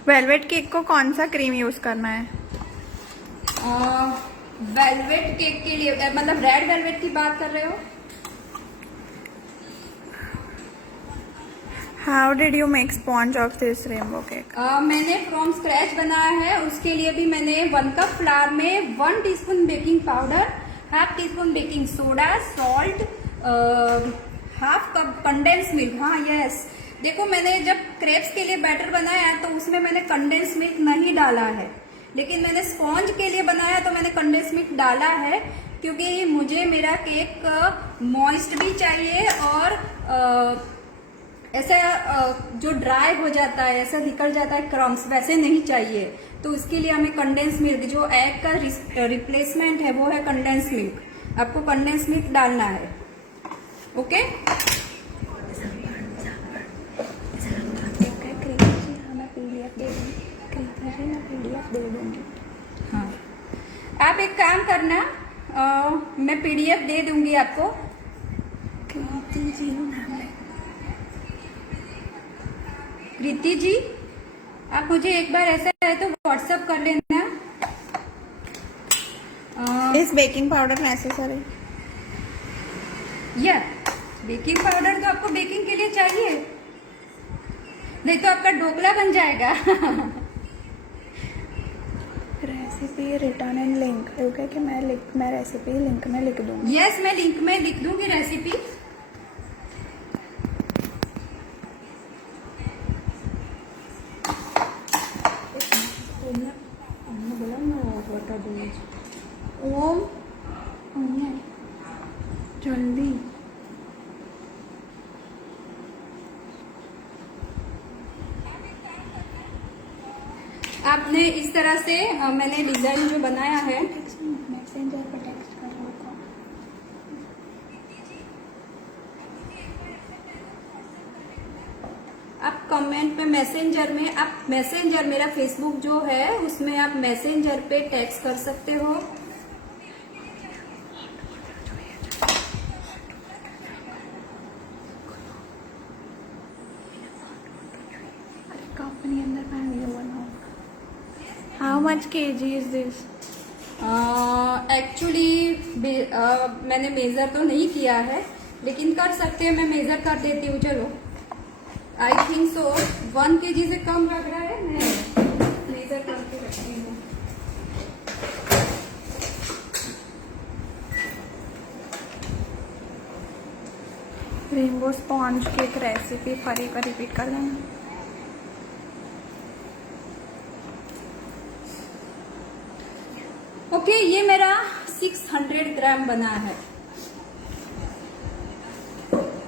वेलवेट केक को कौन सा क्रीम यूज करना है? वेलवेट केक के लिए मतलब रेड वेलवेट की बात कर रहे हो? How did you make sponge of this rainbow cake? मैंने फ्रॉम स्क्रैच बनाया है। उसके लिए भी मैंने 1 कप फ्लावर में 1 teaspoon baking powder, 1/2 teaspoon baking soda, salt, 1/2 cup condense milk. हाँ यस, देखो मैंने जब क्रेप्स के लिए बैटर बनाया तो उसमें मैंने कंडेंस मिल्क नहीं डाला है, लेकिन मैंने स्पॉन्ज के लिए बनाया तो मैंने कंडेंस मिल्क डाला है, क्योंकि मुझे मेरा केक मॉइस्ट भी चाहिए और ऐसा जो ड्राई हो जाता है, ऐसा निकल जाता है क्रम्स, वैसे नहीं चाहिए। तो उसके लिए हमें कंडेंस मिल्क, जो एग का रिप्लेसमेंट है वो है कंडेंस मिल्क। आपको कंडेंस मिल्क डालना है। ओके, हाँ, आप एक काम करना, मैं पीडीएफ दे दूंगी आपको। कृति जी, आप मुझे एक बार ऐसा है तो व्हाट्सएप कर लेना। इस बेकिंग पाउडर नेसेसरी? या बेकिंग पाउडर तो आपको बेकिंग के लिए चाहिए, नहीं तो आपका ढोकला बन जाएगा। रेसिपी रिटर्न इन लिंक, ओके कि मैं रेसिपी लिंक में लिख दूंगी। यस, मैं लिंक में लिख दूंगी रेसिपी। ओम जल्दी आपने इस तरह से मैंने डिजाइन जो बनाया है, मैसेंजर पे टेक्स्ट कर रहा था। आप कमेंट पे मैसेंजर में, आप मैसेंजर मेरा फेसबुक जो है उसमें आप मैसेंजर पे टेक्स्ट कर सकते हो। कंपनी अंदर वीडियो बनाओ। How much KG is this? Actually मैंने मेजर तो नहीं किया है, लेकिन कर सकते हैं, मैं मेजर कर देती हूँ। चलो, आई थिंक सो 1 kg से कम लग रहा है, मैं मेजर करके रखती हूँ। रेनबो स्पॉन्ज केक रेसिपी फरी का रिपीट कर देना। ओके, ये मेरा 600 ग्राम बना है।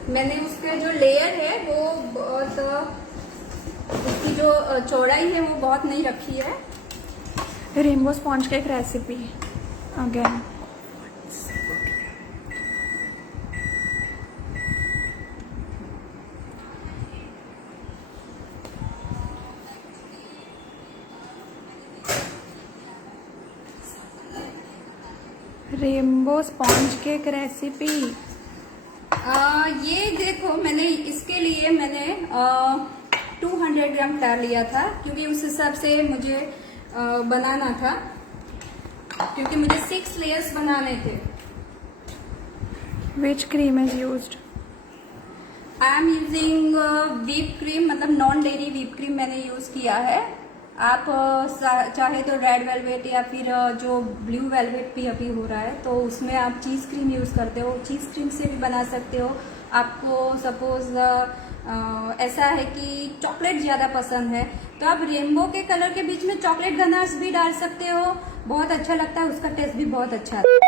मैंने उसके जो लेयर है वो बहुत, उसकी जो चौड़ाई है वो बहुत नहीं रखी है। Rainbow sponge cake recipe again. Rainbow sponge cake recipe. ये देखो, मैंने इसके लिए मैंने 200 ग्राम फ्लावर लिया था, क्योंकि उस हिसाब से मुझे बनाना था, क्योंकि मुझे 6 लेयर्स बनाने थे। Which cream is used? I am using whip cream, मतलब नॉन डेयरी व्हिप क्रीम मैंने यूज किया है। आप चाहे तो रेड वेलवेट या फिर जो ब्लू वेलवेट भी अभी हो रहा है तो उसमें आप चीज़ क्रीम यूज़ करते हो, चीज़ क्रीम से भी बना सकते हो। आपको सपोज ऐसा है कि चॉकलेट ज़्यादा पसंद है तो आप रेनबो के कलर के बीच में चॉकलेट गनाश भी डाल सकते हो, बहुत अच्छा लगता है, उसका टेस्ट भी बहुत अच्छा आता है।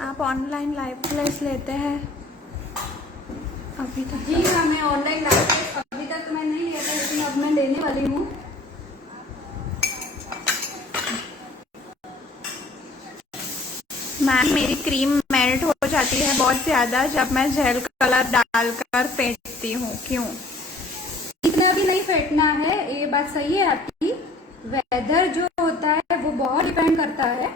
आप ऑनलाइन लाइव क्लास लेते हैं अभी तक? जी हाँ, मैं ऑनलाइन अभी तक तो मैं नहीं लिया था, लेकिन अब मैं लेने वाली हूँ। मैम, मेरी क्रीम मेल्ट हो जाती है बहुत ज्यादा जब मैं जेल कलर डालकर फेंटती हूँ, क्यों? इतना भी नहीं फेंटना है, ये बात सही है आपकी। वेदर जो होता है वो बहुत डिपेंड करता है।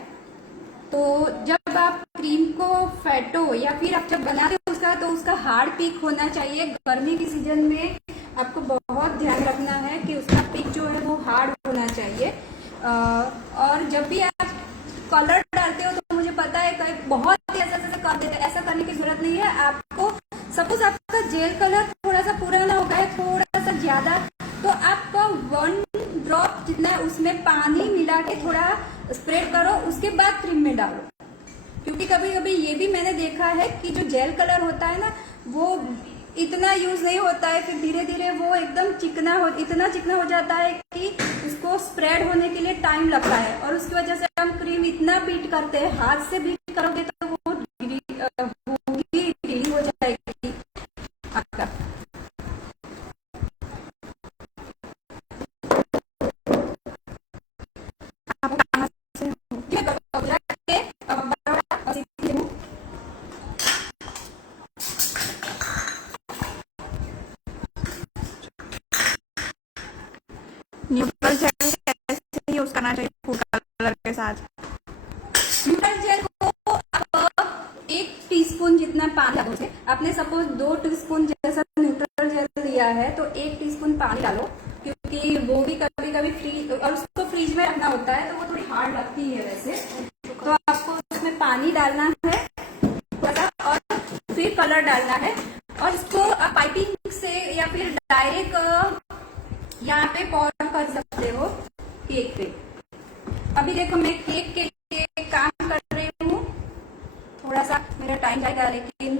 तो जब आप क्रीम को फेंटो या फिर आप जब बनाते हो उसका, तो उसका हार्ड पीक होना चाहिए। गर्मी की सीजन में आपको बहुत ध्यान रखना है कि उसका पीक जो है वो हार्ड होना चाहिए। और जब भी आप कलर डालते हो तो मुझे पता है कि बहुत ही ऐसा कर देते हैं, ऐसा करने की जरूरत नहीं है। आपको सपोज आपका जेल कलर थोड़ा सा पुराना हो गया, थोड़ा सा ज्यादा, तो आप 1 ड्रॉप जितना उसमें पानी मिला के थोड़ा स्प्रेड करो, उसके बाद क्रीम में डालो। क्योंकि कभी कभी ये भी मैंने देखा है कि जो जेल कलर होता है ना, वो इतना यूज नहीं होता है, फिर धीरे धीरे वो एकदम इतना चिकना हो जाता है कि उसको स्प्रेड होने के लिए टाइम लगता है, और उसकी वजह से हम क्रीम इतना बीट करते हैं, हाथ से बीट करोगे तो वो ढीली हो जाएगी आपका। आप कहाँ से हो? न्यूट्रल जेल कैसे यूज करना चाहिए फूड कलर के साथ? न्यूट्रल जेल को आप 1 टीस्पून जितना पानी डालो। आपने सपोज 2 टीस्पून जैसा न्यूट्रल जेल लिया है तो 1 टीस्पून पानी डालो, क्योंकि वो भी कभी कभी फ्रीज, और उसको फ्रीज में रखना होता है तो वो थोड़ी हार्ड लगती है वैसे। तो आपको उसमें पानी डालना है थोड़ा सा, और फिर कलर डालना है, और इसको आप पाइपिंग से या फिर डायरेक्ट यहाँ पे पॉर कर सकते हो केक पे। अभी देखो मैं केक के लिए काम कर रही हूँ, थोड़ा सा मेरा टाइम जाएगा, लेकिन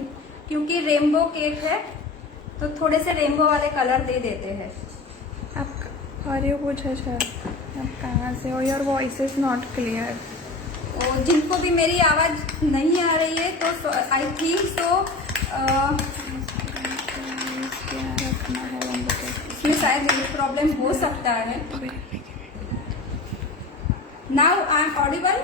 क्योंकि रेनबो केक है तो थोड़े से रेनबो वाले कलर दे देते हैं। आप और ये कुछ है सर, आप कहाँ से हो? Your voice is not clear. और जिनको भी मेरी आवाज नहीं आ रही है तो आई थिंक सो क्या रखना है इसमें शायद प्रॉब्लम हो सकता है। Now I am audible.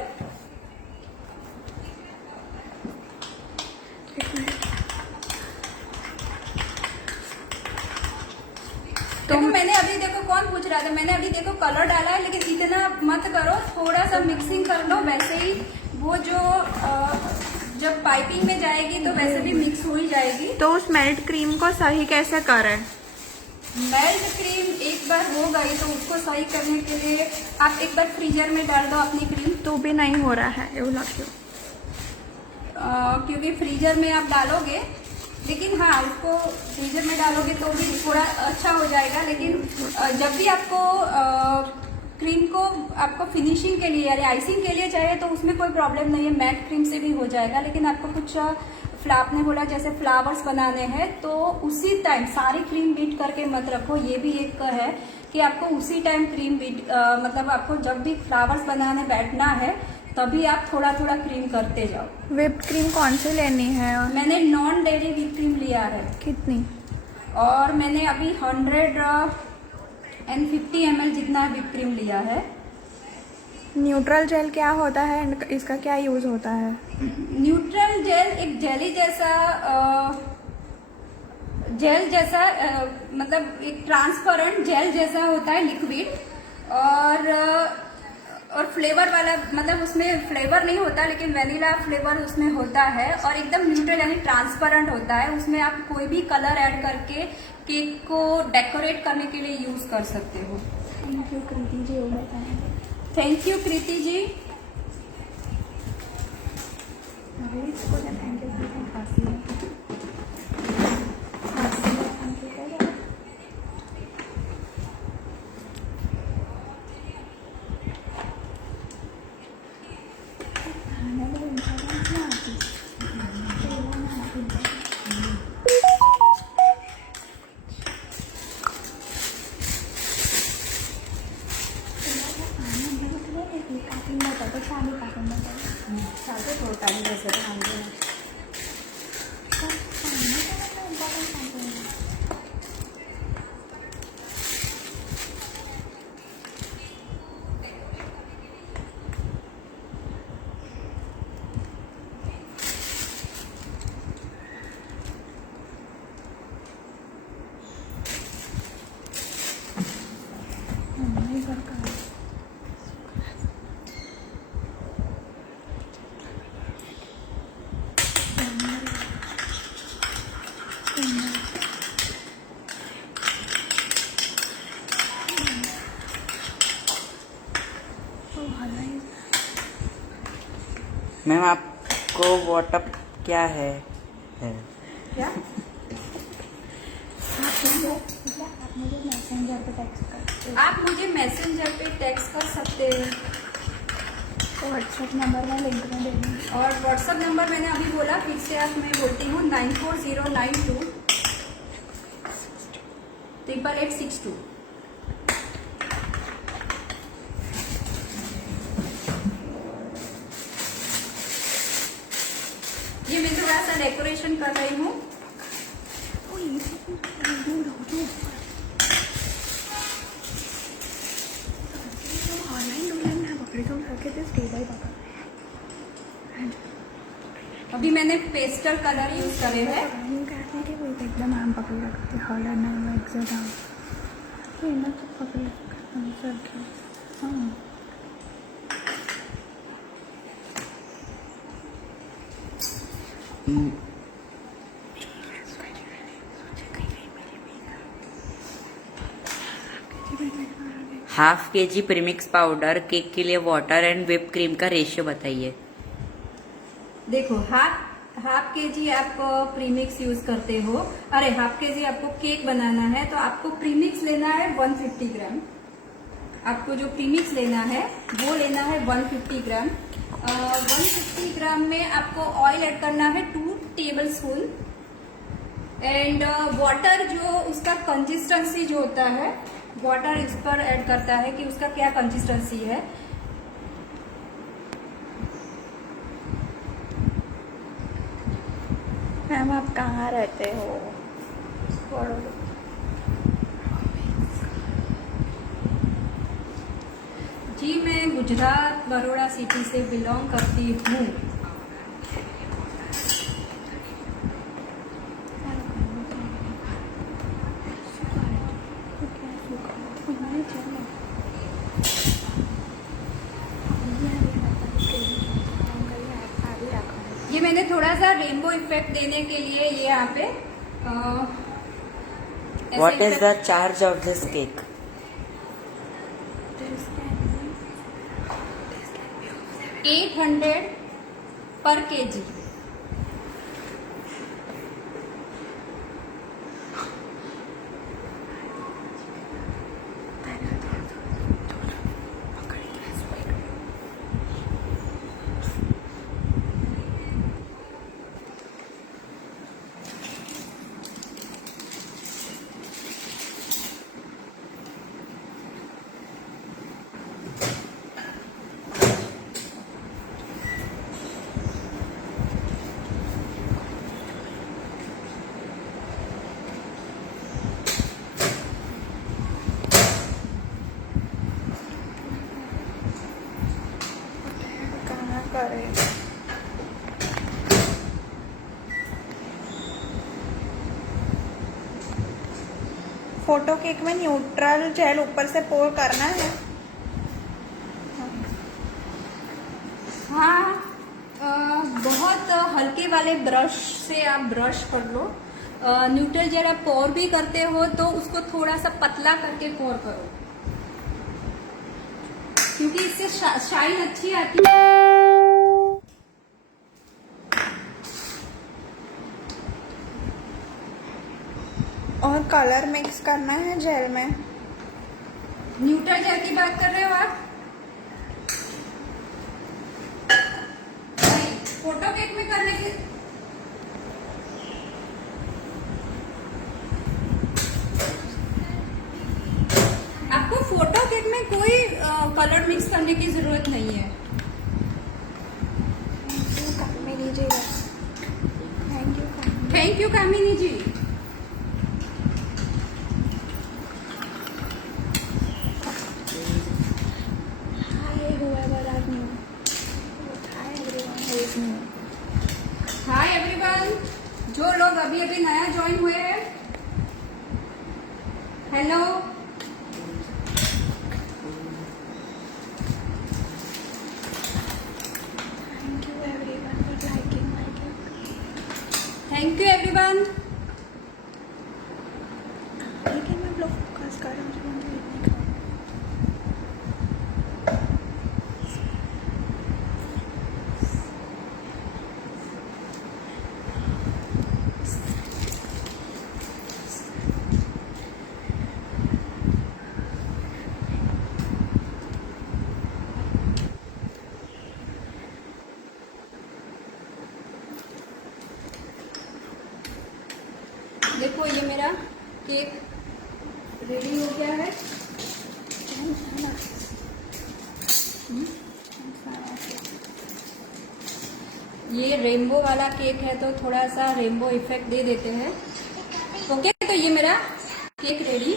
देखो मैंने अभी देखो कौन पूछ रहा था, मैंने अभी देखो कलर डाला है, लेकिन इतना मत करो, थोड़ा सा मिक्सिंग कर लो। वैसे ही वो जो जब पाइपिंग में जाएगी तो वैसे भी मिक्स हो ही जाएगी। तो उस मेल्ट क्रीम को सही कैसे करें? मेल्ट क्रीम एक बार हो गई तो उसको सही करने के लिए आप एक बार फ्रीजर में डाल दो अपनी क्रीम। तो भी नहीं हो रहा है ये क्यों? क्योंकि फ्रीजर में आप डालोगे, लेकिन हाँ उसको फ्रीजर में डालोगे तो भी थोड़ा अच्छा हो जाएगा। लेकिन जब भी आपको क्रीम को आपको फिनिशिंग के लिए यानी आइसिंग के लिए चाहिए तो उसमें कोई प्रॉब्लम नहीं है, मैट क्रीम से भी हो जाएगा। लेकिन आपको कुछ आपने बोला जैसे फ्लावर्स बनाने हैं तो उसी टाइम सारी क्रीम बीट करके मत रखो। ये भी एक है कि आपको उसी टाइम क्रीम बीट मतलब आपको जब भी फ्लावर्स बनाने बैठना है तभी आप थोड़ा थोड़ा क्रीम करते जाओ। व्हिप्ड क्रीम कौन सी लेनी है? मैंने नॉन डेयरी व्हिप क्रीम लिया है। कितनी? और मैंने अभी 150 ml जितना व्हिप क्रीम लिया है। न्यूट्रल जेल क्या होता है, इसका क्या यूज होता है? न्यूट्रल जेल एक जेली जैसा जेल जैसा मतलब एक ट्रांसपेरेंट जेल जैसा होता है, लिक्विड। और फ्लेवर वाला मतलब उसमें फ्लेवर नहीं होता, लेकिन वेनिला फ्लेवर उसमें होता है। और एकदम न्यूट्रल यानी ट्रांसपेरेंट होता है। उसमें आप कोई भी कलर ऐड करके केक को डेकोरेट करने के लिए यूज कर सकते हो। थैंक यू कृति जी, वो बताएंगे। Thank you Kriti ji. Ma'am आपको व्हाट्सएप क्या है? क्या आप मुझे मैसेंजर पे टेक्स्ट कर सकते हैं। व्हाट्सएप नंबर मैं लिंक में दे दूँगी। और व्हाट्सएप नंबर मैंने अभी बोला, फिर से आप मैं बोलती हूँ 94092886 88862। ये मैं थोड़ा सा डेकोरेशन कर रही हूँ। अभी मैंने पेस्टल कलर यूज करे हैं। एकदम आम पकड़ रखते हॉलर नहीं एग्जैक्ट ना तो पकड़ हाँ। Half kg premix powder cake के लिए वाटर एंड व्हिप क्रीम का रेशियो बताइए। देखो हाफ केजी आप प्रीमिक्स यूज करते हो, अरे हाफ केजी आपको केक बनाना है तो आपको प्रीमिक्स लेना है 150 ग्राम। आपको जो प्रीमिक्स लेना है वो लेना है 150 ग्राम। 150 ग्राम में आपको ऑयल ऐड करना है 2 टेबल स्पून। एंड वाटर जो उसका कंसिस्टेंसी जो होता है, वाटर इस पर ऐड करता है कि उसका क्या कंसिस्टेंसी है। मैम आप कहाँ रहते हो? जी मैं गुजरात बड़ौदा सिटी से बिलोंग करती हूँ। ये मैंने थोड़ा सा रेनबो इफेक्ट देने के लिए ये यहाँ पे What is the charge of this cake? $800 पर केजी। कहाँ करें? फोटो केक में न्यूट्रल जेल ऊपर से पोर करना है। हाँ, बहुत हल्के वाले ब्रश से आप ब्रश कर लो। न्यूट्रल जेल आप पोर भी करते हो तो उसको थोड़ा सा पतला करके पोर करो, क्योंकि इससे शाइन अच्छी आती है। और कलर मिक्स करना है जेल में। न्यूट्रल जेल की बात कर रहे हो आप? नहीं, फोटो केक में करने की। आपको फोटो केक में कोई कलर मिक्स करने की जरूरत नहीं है। Thank you Kamini ji. Hi everyone, जो लोग अभी अभी नया ज्वाइन हुए हैं, हेलो। Thank you everyone. लेकिन मैं लोग फोकस कर रहा हूँ। देखो ये मेरा केक रेडी हो गया है। ये रेनबो वाला केक है तो थोड़ा सा रेनबो इफेक्ट दे देते हैं। ओके, तो ये मेरा केक रेडी।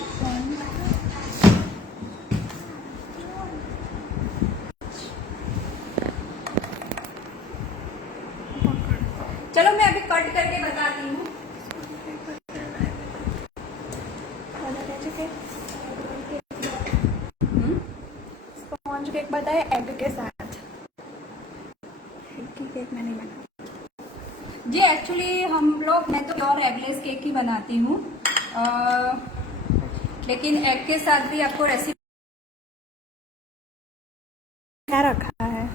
चलो मैं अभी कट करके बताती हूँ। स्पॉन्ज केक बताए एग के साथ। एग की केक मैंने बनाया जी एक्चुअली मैं तो प्योर एगलेस केक ही बनाती हूँ, लेकिन एग के साथ भी आपको रेसिपी क्या रखा है।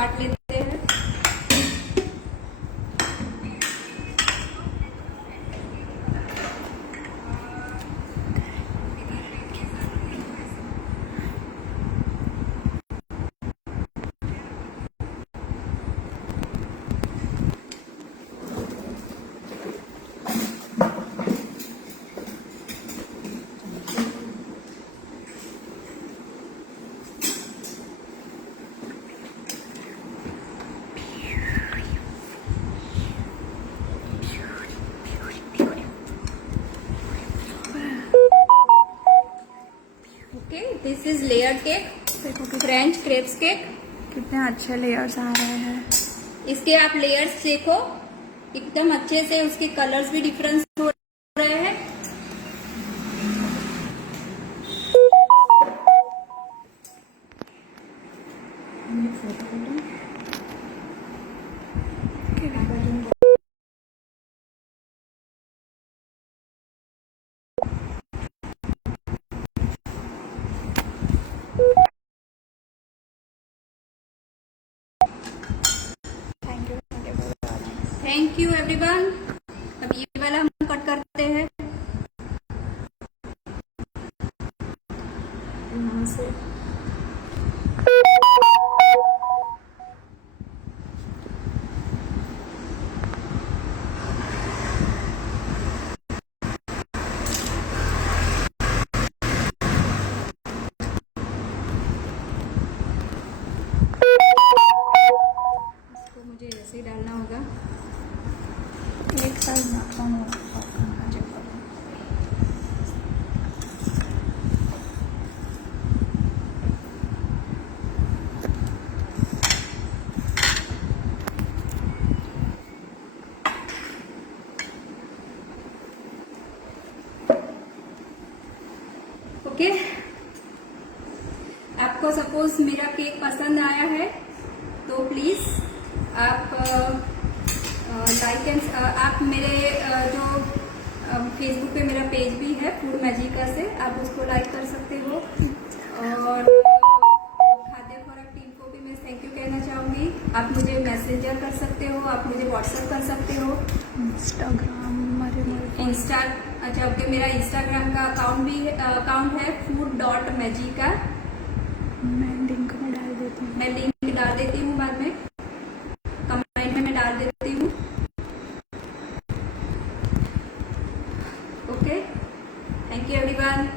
काट लेते हैं। Okay, this is layer cake, देखो कि फ्रेंच क्रेप्स केक। कितने अच्छे लेयर्स आ रहे हैं। इसके आप लेयर्स देखो, एकदम अच्छे से उसके कलर्स भी डिफरेंस हो रहे हैं। Thank you everyone. अब ये वाला हम कट करते हैं यहाँ से। इसको मुझे ऐसे ही डालना होगा। एक साइड ना ओके, आपको सपोज मेरा केक पसंद आया है तो प्लीज आप लाइक एंड आप मेरे जो फेसबुक पे मेरा पेज भी है फूड मैजिका से, आप उसको लाइक कर सकते हो। और खाद्य खुराक टीम को भी मैं थैंक यू कहना चाहूंगी। आप मुझे मैसेंजर कर सकते हो, आप मुझे व्हाट्सएप कर सकते हो, इंस्टाग्राम अच्छा ओके, मेरा इंस्टाग्राम का अकाउंट है food.magica। मैं लिंक में डाल देती हूँ। मैं लिंक डाल देती हूँ, बाद में कमेंट में मैं डाल देती हूँ। Okay, thank you everyone.